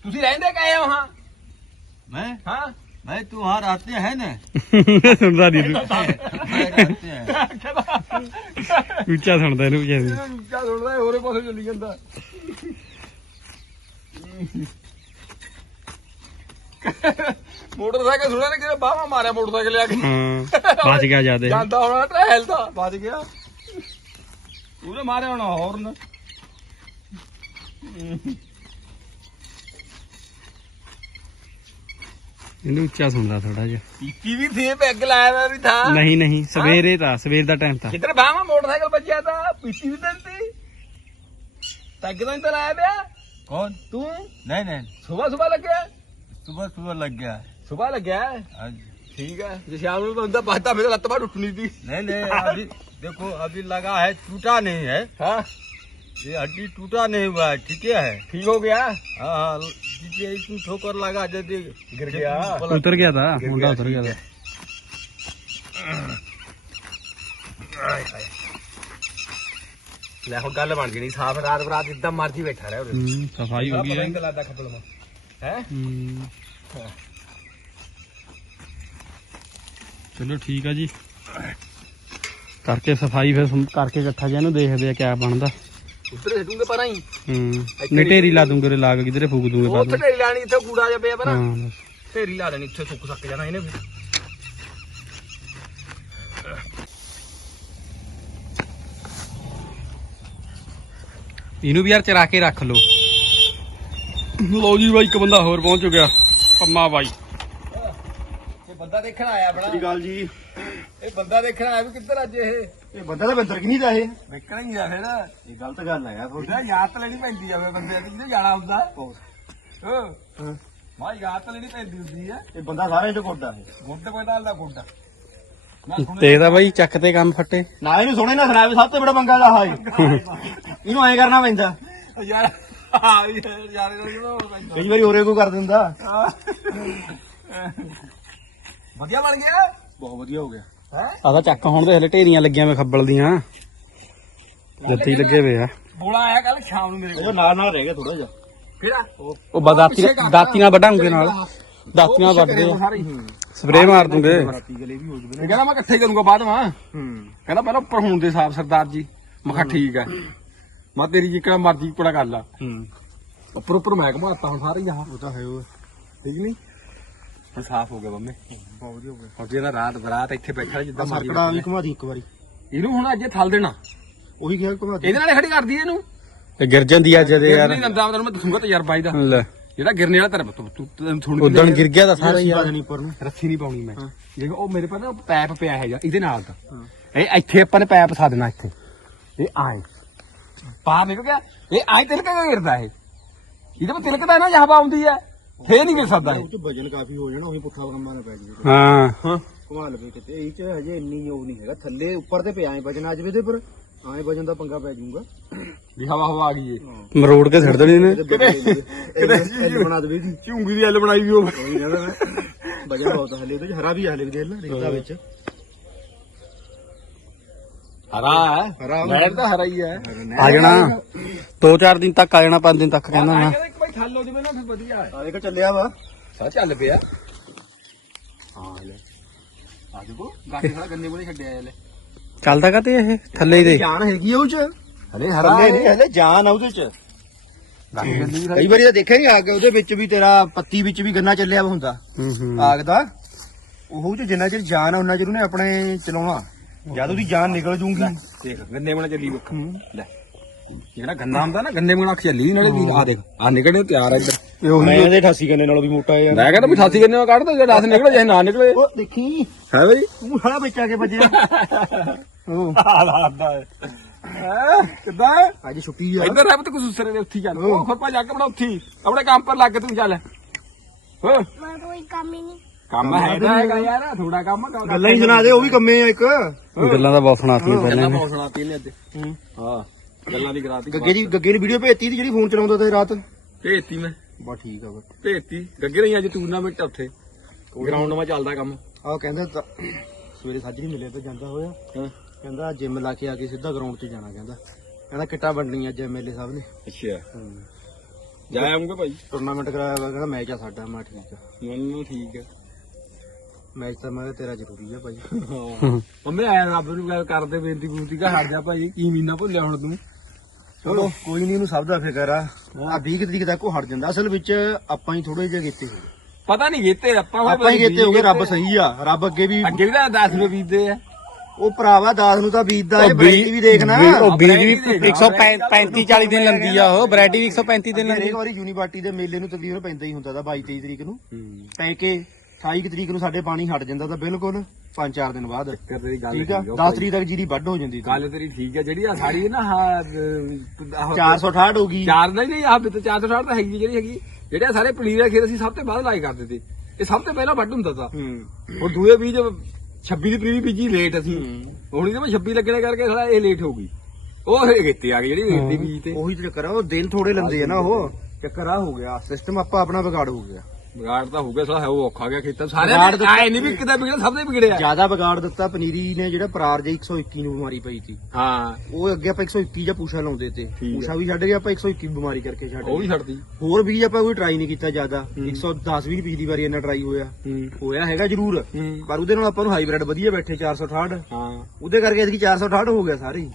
ਤੁਸੀਂ ਰਹਿੰਦੇ ਕਹੇ ਵਹਾਂ मैं ਹਾਂ भाई तू वहाँ रहते हैं ना ਸੁਣਦਾ ਨਹੀਂ ਤੂੰ मैं रहते हैं ਉੱਚਾ ਸੁਣਦਾ ਇਹਨੂੰ ਵਿਚਾਰੇ ਨੂੰ। ਉੱਚਾ ਸੁਣਦਾ ਹੋਰੇ ਪਾਸੇ ਚੱਲੀ ਜਾਂਦਾ ਮੋਟਰਸਾਈਕਲ ਸੁਣਿਆ ਨੇ ਕਿਤੇ ਬਾਹਾਂ ਮਾਰਿਆ ਮੋਟਰਸਾਈਕਲ ਲਿਆ ਕੇ ਹਾਂ ਬਚ ਗਿਆ ਜਿਆਦੇ ਜਾਂਦਾ ਹੋਣਾ ਟ੍ਰੈਲ ਦਾ ਵੱਜ ਗਿਆ ਉਹਨੇ ਮਾਰਿਆ ਹੋਣਾ ਹੌਰਨ ਇਹਨੂੰ ਉੱਚਾ ਸੁਣਦਾ ਥੋੜਾ ਜਿਹਾ ਪੀਤੀ ਵੀ ਥੀ ਪੈਗ ਲਾਇਆ ਮੈਂ ਵੀ ਥਾ ਨਹੀਂ ਨਹੀਂ ਸਵੇਰੇ ਤਾਂ ਸਵੇਰ ਦਾ ਟਾਈਮ ਤਾਂ ਜਿੱਧਰ ਬਾਹਾਂ ਮੋਟਰਸਾਈਕਲ ਵੱਜਿਆ ਤਾਂ ਪੀਤੀ ਵੀ ਦਿੰਦੀ ਪੈਗ ਤਾਂ ਇੰਦਰ ਆਇਆ ਪਿਆ कौन ਤੂੰ नहीं नहीं ਸਵੇਰ ਸਵੇਰ ਲੱਗਿਆ सुबह सुबह लग गया है ਸਵੇਰ ਲੱਗਿਆ आज ਠੀਕ ਹੈ ਜੇ ਸ਼ਾਮ ਨੂੰ ਬੰਦਾ ਬਾਤਾ ਮੇਰੇ ਲੱਤ ਬਾਹ ਟੁੱਟਣੀ ਸੀ नहीं नहीं अभी देखो अभी लगा है टूटा नहीं है ਹਾਂ ये हड्डी टूटा नहीं हुआ है ठीक है ਠੀਕ ਹੋ ਗਿਆ हाँ हाँ, पीछे इसमें ठोकर लगा यदि गिर गया। ਉਤਰ ਗਿਆ ਤਾਂ ਮੁੰਡਾ ਉਤਰ ਗਿਆ ਤਾਂ ਲੈ ਹੁਣ ਗੱਲ ਬਣ ਜਣੀ ਸਾਫ ਰਾਤ ਬਰਾਤ ਜਿੱਦਾਂ ਮਰਜੀ ਬੈਠਾ ਰਿਹਾ ਉਰੇ ਹੂੰ ਸਫਾਈ ਹੋ ਗਈ ਹੈ ਲੱਗਦਾ ਖੱਬਲ ਮਾ ਹੈ ਹੂੰ ਚਲੋ ਠੀਕ ਆ ਜੀ ਕਰਕੇ ਸਫਾਈ ਫਿਰ ਸਮ- ਕਰਕੇ ਇਕੱਠਾ ਜਿਹਾ ਇਹਨੂੰ ਦੇਖਦੇ ਆ ਕਿਆ ਬਣਦਾ ਉੱਧਰ ਛੱਡੂਗੇ ਪਰਾਂ ਹੀ। ਹੂੰ ਨਟੇਰੀ ਲਾ ਦੂੰਗੇ ਲਾ ਕੇ ਕਿਧਰੇ ਫੂਕ ਦੂੰਗੇ ਬਾਅਦ ਉੱਥੇ ਢੇਰੀ ਲਾਣੀ ਇੱਥੇ ਕੂੜਾ ਜਿਹਾ ਪਿਆ ਪਰਾਂ। ਹਾਂ ਬਸ। ਢੇਰੀ ਲਾ ਦੇਣੀ ਇੱਥੇ ਸੁੱਕ ਸੱਕ ਜਾਣਾ ਇਹਨੇ ਫਿਰ ਇਹਨੂੰ ਵੀ ਯਾਰ ਚਰਾ ਕੇ ਰੱਖ ਲਓ। ਲਓ ਜੀ ਬਾਈ ਇੱਕ ਬੰਦਾ ਹੋਰ ਪਹੁੰਚ ਗਿਆ। ਪੰਮਾ ਬਾਈ। ਇਹ ਬੰਦਾ ਦੇਖਣ ਆਇਆ ਬੜਾ ਸ੍ਰੀ ਅਕਾਲ ਜੀ। ਇਹ ਬੰਦਾ ਦੇਖਣ ਆਇਆ ਵੀ ਕਿੱਧਰ ਅੱਜ ਇਹ? ਇਹ ਬੰਦਾ ਤਾਂ ਬੰਦਰ ਕਿ ਨਹੀਂ ਦਾ ਇਹ? ਵੇਖਣਾ ਹੀ ਆ ਫਿਰ। ਇਹ ਗਲਤ ਗੱਲ ਹੈ ਯਾਰ ਉਹਦਾ ਯਾਦ ਤਾਂ ਲੈਣੀ ਪੈਂਦੀ ਆ ਫਿਰ ਬੰਦੇ ਦੀ ਜਿਹਨੇ ਜਾਣਾ ਹੁੰਦਾ। ਹਾਂ। ਹਾਂ। ਮਾਂ ਯਾਦ ਤਾਂ ਲੈਣੀ ਪੈਂਦੀ ਹੁੰਦੀ ਆ। ਇਹ ਬੰਦਾ ਸਾਰਿਆਂ ਚੋਂ ਕੋਡਾ ਹੈ ਗੁੱਡ ਕੋਈ ਨਾਲ ਦਾ ਗੁੱਡ ਤੇ ਇਹਦਾ ਬਾਈ ਚੱਕ ਤੇ ਕੰਮ ਫੱਟੇ। ਨਾ ਇਹਨੂੰ ਸੁਣੇ ਨਾ ਸੁਣਾਵੇ ਸਭ ਤੋਂ ਬੜਾ ਬੰਗਾ ਦਾ ਹਾਈ ਇਹਨੂੰ ਐਂ ਕਰਨਾ ਪੈਂਦਾ। ਯਾਰ ਆ ਯਾਰ ਕਈ ਵਾਰੀ ਹੋਰੇ ਕੋ ਕਰ ਦਿੰਦਾ। ਵਧੀਆ ਬਣ ਗਿਆ? ਬਹੁਤ ਵਧੀਆ ਹੋ ਗਿਆ। ਹੈ? ਆਦਾ ਚੱਕ ਹੁਣ ਤੇ ਹਲੇ ਢੇਰੀਆਂ ਲੱਗੀਆਂ ਵੇ ਖੱਬਲ ਦੀਆਂ। ਜੱਤੀ ਲੱਗੇ ਵੇ ਆ। ਬੋਲਾ ਆਇਆ ਕੱਲ ਸ਼ਾਮ ਨੂੰ ਮੇਰੇ ਕੋਲ। ਨਾਲ ਨਾਲ ਰਹਿ ਗਿਆ ਥੋੜਾ ਜਿਹਾ। ਕਿਹੜਾ? ਉਹ ਬਾ ਦਾਤੀ ਦਾਤੀ ਨਾਲ ਵੱਢਾਂਗੇ ਨਾਲ। ਦਾਤੀ ਨਾਲ ਵੱਢਦੇ ਆ। ਸਪਰੇਅ ਮਾਰ ਦੂੰਗੇ। ਗਲੇ ਵੀ ਹੋ ਕਹਿੰਦਾ ਮੈਂ ਇਕੱਠੇ ਕਰੂੰਗਾ ਬਾਅਦ ਮਾ ਹੂੰ। ਕਹਿੰਦਾ ਪਹਿਲਾਂ ਉੱਪਰ ਹੋਣ ਦੇ ਸਾਹਬ ਸਰਦਾਰ ਜੀ। ਮੈਂ ਕਿਹਾ ਠੀਕ ਹੈ ਮੈਂ ਤੇਰੀ ਜਿਕੜਾ ਮਰਜ਼ੀ ਕੁੜਾ ਕਰ ਲਾ ਹੂੰ। ਉੱਪਰ ਉੱਪਰ ਮੈਂ ਘਮਾਤਾ ਹੁਣ ਸਾਰੇ ਯਾਰ ਉਹ ਤਾਂ ਹੈ ਉਹ ਠੀਕ ਨਹੀਂ ਹੁਣ ਸਾਫ਼ ਹੋ ਗਿਆ ਬੰਮੇ। ਬਹੁਤ ਵਧੀਆ ਹੋ ਗਿਆ। ਹੁਣ ਰਾਤ ਬਰਾਤ ਇੱਥੇ ਬੈਠਾ ਜਿੱਦਾਂ ਮਰਜ਼ੀ ਸਰਕੜਾ ਵੀ ਬੈਠਾ ਘੁਮਾ ਦੀ ਇੱਕ ਵਾਰੀ। ਇਹਨੂੰ ਹੁਣ ਅੱਜ ਥਲ ਦੇਣਾ। ਉਹੀ ਕਿਹਾ ਘੁਮਾ ਦੀ। ਇਹਦੇ ਨਾਲੇ ਖੜੀ ਕਰਦੀ ਇਹਨੂੰ। ਇਹ ਗਿਰ ਜਾਂਦੀ ਅੱਜ ਦੇ ਯਾਰ। ਨਹੀਂ ਦੰਦਾ ਮੈਂ ਦੱਸੂਗਾ ਤਜਰਬਾ ਇਹਦਾ। ਲੈ। ਜਿਹੜਾ ਗਿਰਨੇ ਵਾਲਾ ਤੇਰਾ ਤੂੰ ਤੂੰ ਤੈਨੂੰ ਥੋੜੀ ਉਦਣ ਗਿਰ ਗਿਆ ਤਾਂ ਸਾਰਾ ਯਾਰ ਨਹੀਂ ਉੱਪਰ ਨੂੰ। ਰੱਸੀ ਨਹੀਂ ਪਾਉਣੀ ਮੈਂ। ਜਿਵੇਂ ਉਹ ਮੇਰੇ ਪਾਸ ਨਾ ਪੈਪ ਪਿਆ ਹੈਗਾ ਇਹਦੇ ਨਾਲ ਦਾ। ਇਹ ਇੱਥੇ ਆਪਾਂ ਨੇ ਪੈਪ ਸਾ ਦੇਣਾ ਇੱਥੇ। ਇਹ ਆਏ। ਬਾਹਰ ਨਿਕਲ ਗਿਆ। ਇਹ ਆਏ ਤਿਲਕ ਕੇ ਗਿਰਦਾ ਇਹ? ਇਹਦੇ ਵਿੱਚ ਤਿਲਕਦਾ ਨਾ ਜਹਾਂ ਆਉਂਦੀ ਹੈ ਫੇਰ ਨਹੀਂ ਗਿਰ ਸਕਦਾ ਇਹ। ਉਹ ਚ ਵਜਨ ਕਾਫੀ ਹੋ ਜਾਣਾ ਉਹੀ ਪੁੱਠਾ ਕੰਮਾਂ ਨਾ ਪੈ ਜਾਵੇ। ਹਾਂ। ਹਾਂ। ਘੁਮਾ ਲਵੇ ਕਿਤੇ ਇਹ ਚ ਹਜੇ ਇੰਨੀ ਉਹ ਨਹੀਂ ਹੈਗਾ। ਥੱਲੇ ਉੱਪਰ ਤੇ ਪਿਆ ਐ ਵਜਨ ਆ ਜਵੇ ਤੇ ਪਰ ਐ ਵਜਨ ਦਾ ਪੰਗਾ ਪੈ ਜਾਊਗਾ। ਵੀ ਹਵਾ ਹਵਾ ਆ ਗਈ ਏ। ਮਰੋੜ ਕੇ ਛੱਡ ਦੇਣੀ ਨੇ। ਕਿਤੇ ਬਣਾ ਦੇਵੇ ਦੀ ਝੂੰਗੀ ਦੀ ਐਲ ਬਣਾਈ ਵੀ ਉਹ ਕਹਿੰਦਾ ਮੈਂ ਵਜਨ ਬਹੁਤ ਆ ਹਲੇ ਉਹਦੇ ਚ ਹਰਾ ਵੀ ਆ ਹਲੇ ਵੀ ਦੇਖ ਲੈ ਰੇਤਾ ਵਿੱਚ। ਹਰਾ ਹੈ। ਹਰਾ ਤਾਂ ਹਰਾ ਹੀ ਹੈ। ਆ ਜਾਣਾ। 2-4 ਦਿਨ ਤੱਕ ਆ ਜਾਣਾ 5 ਦਿਨ ਤੱਕ ਕਹਿੰਦਾ ਮੈਂ। ਇੱਕ ਵਾਰੀ ਥੱਲ ਹੋ ਜਵੇ ਨਾ ਫਿਰ ਵਧੀਆ ਹੈ। ਆ ਦੇਖੋ ਚੱਲਿਆ ਵਾ। ਸਾ ਚੱਲ ਪਿਆ। ਹਾਂ ਲੈ। ਆ ਦੇਖੋ ਗਾਡੀ ਸਾਲਾ ਗੰਨੇ ਕੋਲੇ ਛੱਡਿਆ ਲੈ ਚੱਲਦਾ ਕਾ ਤੇ ਇਹ? ਥੱਲੇ ਹੀ ਦੇ। ਜਾਨ ਹੈਗੀ ਆ ਉਹ ਚ। ਹਲੇ ਹੱਲੇ ਨਹੀਂ ਹਲੇ ਜਾਨ ਆ ਉਹਦੇ ਚ। ਕਈ ਵਾਰੀ ਤਾਂ ਦੇਖਾਂਗੇ ਆ ਕੇ ਉਹਦੇ ਵਿੱਚ ਵੀ ਤੇਰਾ ਪੱਤੀ ਵਿੱਚ ਵੀ ਗੰਨਾ ਚੱਲਿਆ ਵਾ ਹੁੰਦਾ। ਹੂੰ ਹੂੰ। ਆਗ ਦਾ। ਉਹ ਚ ਜਿੰਨਾ ਚਿਰ ਜਾਨ ਆ ਉਹਨਾਂ ਚਿਰ ਉਹਨੇ ਆਪਣੇ ਚਲਾਉਣਾ। ਜਦ ਉਹਦੀ ਜਾਨ ਨਿਕਲ ਜੂਗੀ। ਦੇਖ ਗੰਨੇ ਬਣਾ ਚੱਲੀ ਵੇਖ। ਲੈ। ਜਿਹੜਾ ਗੰਨਾ ਹੁੰਦਾ ਨਾ ਗੰਨੇ ਬਣਾ ਚੱਲੀ ਨਾਲੇ ਵੀ ਆ ਦੇਖ ਆ ਨਿਕਲਣੇ ਨੂੰ ਤਿਆਰ ਆ ਇੱਧਰ। ਇਹ ਉਹੀ ਮੈਂ ਇਹਦੇ 88 ਗੰਨੇ ਨਾਲੋਂ ਵੀ ਮੋਟਾ ਯਾਰ। ਮੈਂ ਕਹਿੰਦਾ ਵੀ 88 ਗੰਨੇ ਕੱਢ ਦੋ ਜੇ 10 ਨਿਕਲੇ ਜੇ ਨਾ ਨਿਕਲੇ। ਉਹ ਦੇਖੀ। ਹੈ ਬਈ। ਉਹ ਸਾਲਾ ਵਿੱਚ ਆ ਕੇ ਵੱਜਿਆ। ਉਹ ਹਾਲਾਤ ਦਾ ਹੈ ਕਿੱਦਾਂ? ਅੱਜ ਛੁੱਟੀ ਆ। ਇੱਧਰ ਰਹਿ ਤੇ ਉਸਰੇ ਦੇ ਉੱਥੇ ਚੱਲ। ਉਹ ਖੋਪਾ ਜਾ ਕੇ ਬਣਾ ਉੱਥੇ। ਆਪਣੇ ਕੰਮ ਪਰ ਲੱਗ ਤੂੰ ਚੱਲ। ਹੋ। ਮੈਂ ਕੋਈ ਕੰਮ ਹੀ ਨਹੀਂ। ਕੰਮ ਹੈ ਤਾਂ ਹੈਗਾ ਯਾਰ ਥੋੜਾ ਕੰਮ ਗੱਲਾਂ ਹੀ ਸੁਣਾ ਦੇ ਉਹ ਵੀ ਕੰਮੇ ਆ ਇੱਕ। ਗੱਲਾਂ ਦਾ ਬਹੁਤ ਸੁਣਾਤੀਆਂ ਪਹਿਲਾਂ ਗੱਲਾਂ ਨੇ ਬਹੁਤ ਸੁਣਾਤੀ ਨੇ ਅੱਜ। ਹਾਂ। ਗੱਲਾਂ ਦੀ ਕਰਾਤੀ ਗੱਗੇ ਦੀ ਗੱਗੇ ਨੇ ਵੀਡੀਓ ਭੇਜਤੀ ਦੀ ਜਿਹੜੀ ਫੋਨ ਚਲਾਉਂਦਾ ਤੇ ਰਾਤ? ਭੇਜਤੀ ਮੈਂ। ਬਾ ਠੀਕ ਆ ਭੇਜਤੀ। ਗੱਗੇ ਰਹੀ ਅੱਜ ਟੂਰਨਾਮੈਂਟ ਉੱਥੇ। ਗਰਾਊਂਡ 'ਮਾ ਚੱਲਦਾ ਕੰਮ। ਆਹ ਕਹਿੰਦਾ ਤਾਂ ਸਵੇਰੇ ਸਾਜਰੀ ਮਿਲੇ ਤੇ ਜਾਂਦਾ ਹੋਇਆ। ਹਾਂ। ਕਹਿੰਦਾ ਜਿਮ ਲਾ ਕੇ ਆ ਕੇ ਸਿੱਧਾ ਗਰਾਊਂਡ 'ਚ ਜਾਣਾ ਕਹਿੰਦਾ। ਕਹਿੰਦਾ ਕਿੱਟਾਂ ਵੰਡਣੀਆਂ ਅੱਜ ਐਮਐਲਏ ਸਾਹਿਬ ਨੇ। ਅੱਛਾ। ਜਾ ਆਉਂਗੇ ਭਾਈ। ਟੂਰਨਾਮੈਂਟ ਕਰਾਇਆ ਵਾ ਕਹਿੰਦਾ ਮੈਚ ਆ ਸਾਡਾ ਮੈਂ ਠੀਕ ਆ। ਮੈਨੂੰ ਠੀਕ ਹੈ ਮੈਚ ਤਾਂ ਮੈਂ ਕਿਹਾ ਤੇਰਾ ਜ਼ਰੂਰੀ ਆ ਭਾਈ। ਮੰਮੀ ਆਇਆ ਰੱਬ ਨੂੰ ਗੱਲ ਕਰਦੇ ਬੇਨਤੀ ਬੂਤੀ ਕਾ ਹਟ ਜਾ ਭਾਈ। ਕੀ ਮਹੀਨਾ ਭੁੱਲਿਆ ਹੁਣ ਤੂੰ? ਚਲੋ। ਕੋਈ ਨਹੀਂ ਇਹਨੂੰ ਸਭ ਦਾ ਫਿਕਰ ਆ। ਆ 20 ਤਰੀਕ ਤੱਕ ਉਹ ਹਟ ਜਾਂਦਾ। ਅਸਲ ਵਿੱਚ ਆਪਾਂ ਹੀ ਥੋੜੇ ਜਿਹੇ ਕੀਤੇ ਹੋਏ। ਪਤਾ ਨਹੀਂ ਗੀਤੇ ਆਪਾਂ ਹੋਏ ਆਪਾਂ ਹੀ ਕੀਤੇ ਹੋਗੇ ਰੱਬ ਸਹੀ ਆ। ਰੱਬ ਅੱਗੇ ਵੀ ਅੱਗੇ ਵੀ ਤਾਂ 10 ਰੁਪਏ ਬੀਤਦੇ ਆ। ਉਹ ਭਰਾਵਾ ਦਾਸ ਨੂੰ ਤਾਂ ਬੀਤਦਾ ਇਹ ਵੈਰਾਈਟੀ ਵੀ ਦੇਖਣਾ। ਉਹ ਬੀਜ ਵੀ 135 40 ਦਿਨ ਲੰਦੀ ਆ ਉਹ। ਵੈਰਾਈਟੀ ਵੀ 135 ਦਿਨ ਲੰਦੀ ਹਰੇਕ ਵਾਰੀ ਯੂਨੀਵਰਸਿਟੀ ਦੇ ਮੇਲੇ ਨੂੰ ਤਕਰੀਬਨ ਪੈਂਦਾ ਹੀ ਹੁੰਦਾ ਦਾ 22 23 ਤਰੀਕ ਨੂੰ। ਪੈ ਕੇ 28 ਕੁ ਤਰੀਕ ਨੂੰ ਸਾਡੇ ਪਾਣੀ ਹਟ ਜਾਂਦਾ ਤਾਂ ਬਿਲਕੁਲ। 5-4 ਦਿਨ ਬਾਅਦ ਤੇਰੀ ਗੱਲ ਠੀਕ ਆ ਠੀਕ 10 ਤਰੀਕ ਤੱਕ ਜੀਰੀ ਵੱਢ ਹੋ ਜਾਂਦੀ ਸੀ ਗੱਲ ਤੇਰੀ ਠੀਕ ਹੈ ਜਿਹੜੀ ਆ ਸਾੜੀ ਨਾ ਆਹ 468 ਹੋ ਗਈ। ਚਾਰ ਨਹੀਂ ਨਹੀਂ ਆਹ ਤੇ 460 ਤਾਂ ਹੈਗੀ ਜਿਹੜੀ ਹੈਗੀ। ਜਿਹੜੇ ਆਹ ਸਾਰੇ ਪਨੀਰ ਦੇ ਖੇਤ ਅਸੀਂ ਸਭ ਤੋਂ ਬਾਅਦ ਲਾਈ ਕਰਦੇ ਤੇ ਇਹ ਸਭ ਤੋਂ ਪਹਿਲਾਂ ਵੱਢ ਹੁੰਦਾ ਤਾ। ਹੂੰ। ਹੁਣ ਦੂਏ ਬੀਜ 26 ਦੀ ਪਨੀਰੀ ਬੀਜੀ ਲੇਟ ਅਸੀਂ। ਹੁਣ ਇਹਦੇ ਮੈਂ 26 ਲੱਗਣੇ ਕਰਕੇ ਸਾਲਾ ਇਹ ਲੇਟ ਹੋ ਗਈ। ਉਹ ਹੇ ਕਿੱਤੇ ਆ ਗਈ ਜਿਹੜੀ ਵੇਚਦੀ ਬੀਜ ਤੇ। ਉਹੀ ਤਾਂ ਚੱਕਰ ਆ ਉਹ ਦਿਨ ਥੋੜੇ ਲੰਦੇ ਆ ਨਾ ਉਹ। ਚੱਕਰ ਆ। ਹੋ ਗਿਆ। ਸਿਸਟਮ ਆਪਾਂ ਆਪਣਾ ਵਿਗਾੜ ਹੋ ਗਿਆ। ਵਿਗਾੜ ਤਾਂ ਹੋ ਗਿਆ ਸਾਲਾ ਹੈ ਉਹ ਔਖਾ ਗਿਆ ਖੇਤਾਂ ਸਾਰੇ ਵਿਗਾੜ ਤਾਂ- ਆਏ ਨਹੀਂ ਵੀ ਕਿਤੇ ਵਿਗੜਿਆ ਸਭ ਦੇ ਵਿਗੜਿਆ। ਜ਼ਿਆਦਾ ਵਿਗਾੜ ਦਿੱਤਾ ਪਨੀਰੀ ਨੇ ਜਿਹੜਾ ਪਰਾਰ ਜੇ 121 ਨੂੰ ਬਿਮਾਰੀ ਪਈ ਸੀ। ਹਾਂ। ਉਹ ਅੱਗੇ ਆਪਾਂ 121 ਜਾਂ ਪੂਸ਼ਾ ਲਾਉਂਦੇ ਤੇ। ਠੀਕ ਪੂਸ਼ਾ ਵੀ ਛੱਡ ਗਏ ਆਪਾਂ 121 ਬਿਮਾਰੀ ਕਰਕੇ ਛੱਡ ਉਹ ਵੀ ਛੱਡਦੀ ਹੋਰ ਵੀ ਆਪਾਂ ਕੋਈ ਟਰਾਈ ਨਹੀਂ ਕੀਤਾ ਜ਼ਿਆਦਾ। 110 ਵੀ ਨੀ ਪਿਛਲੀ ਵਾਰੀ ਇੰਨਾ ਟਰਾਈ ਹੋਇਆ। ਹੂੰ। ਹੋਇਆ ਹੈਗਾ ਜ਼ਰੂਰ। ਹੂੰ। ਪਰ ਉਹਦੇ ਨਾਲ ਆਪਾਂ ਨੂੰ ਹਾਈਬ੍ਰਿਡ ਵਧੀਆ ਬੈਠੇ 468 ਹਾਂ। ਉਹਦੇ ਕਰਕੇ ਇਸਕੀ 468 ਹੋ ਗਿਆ ਸਾਰੇ। ਹੀ।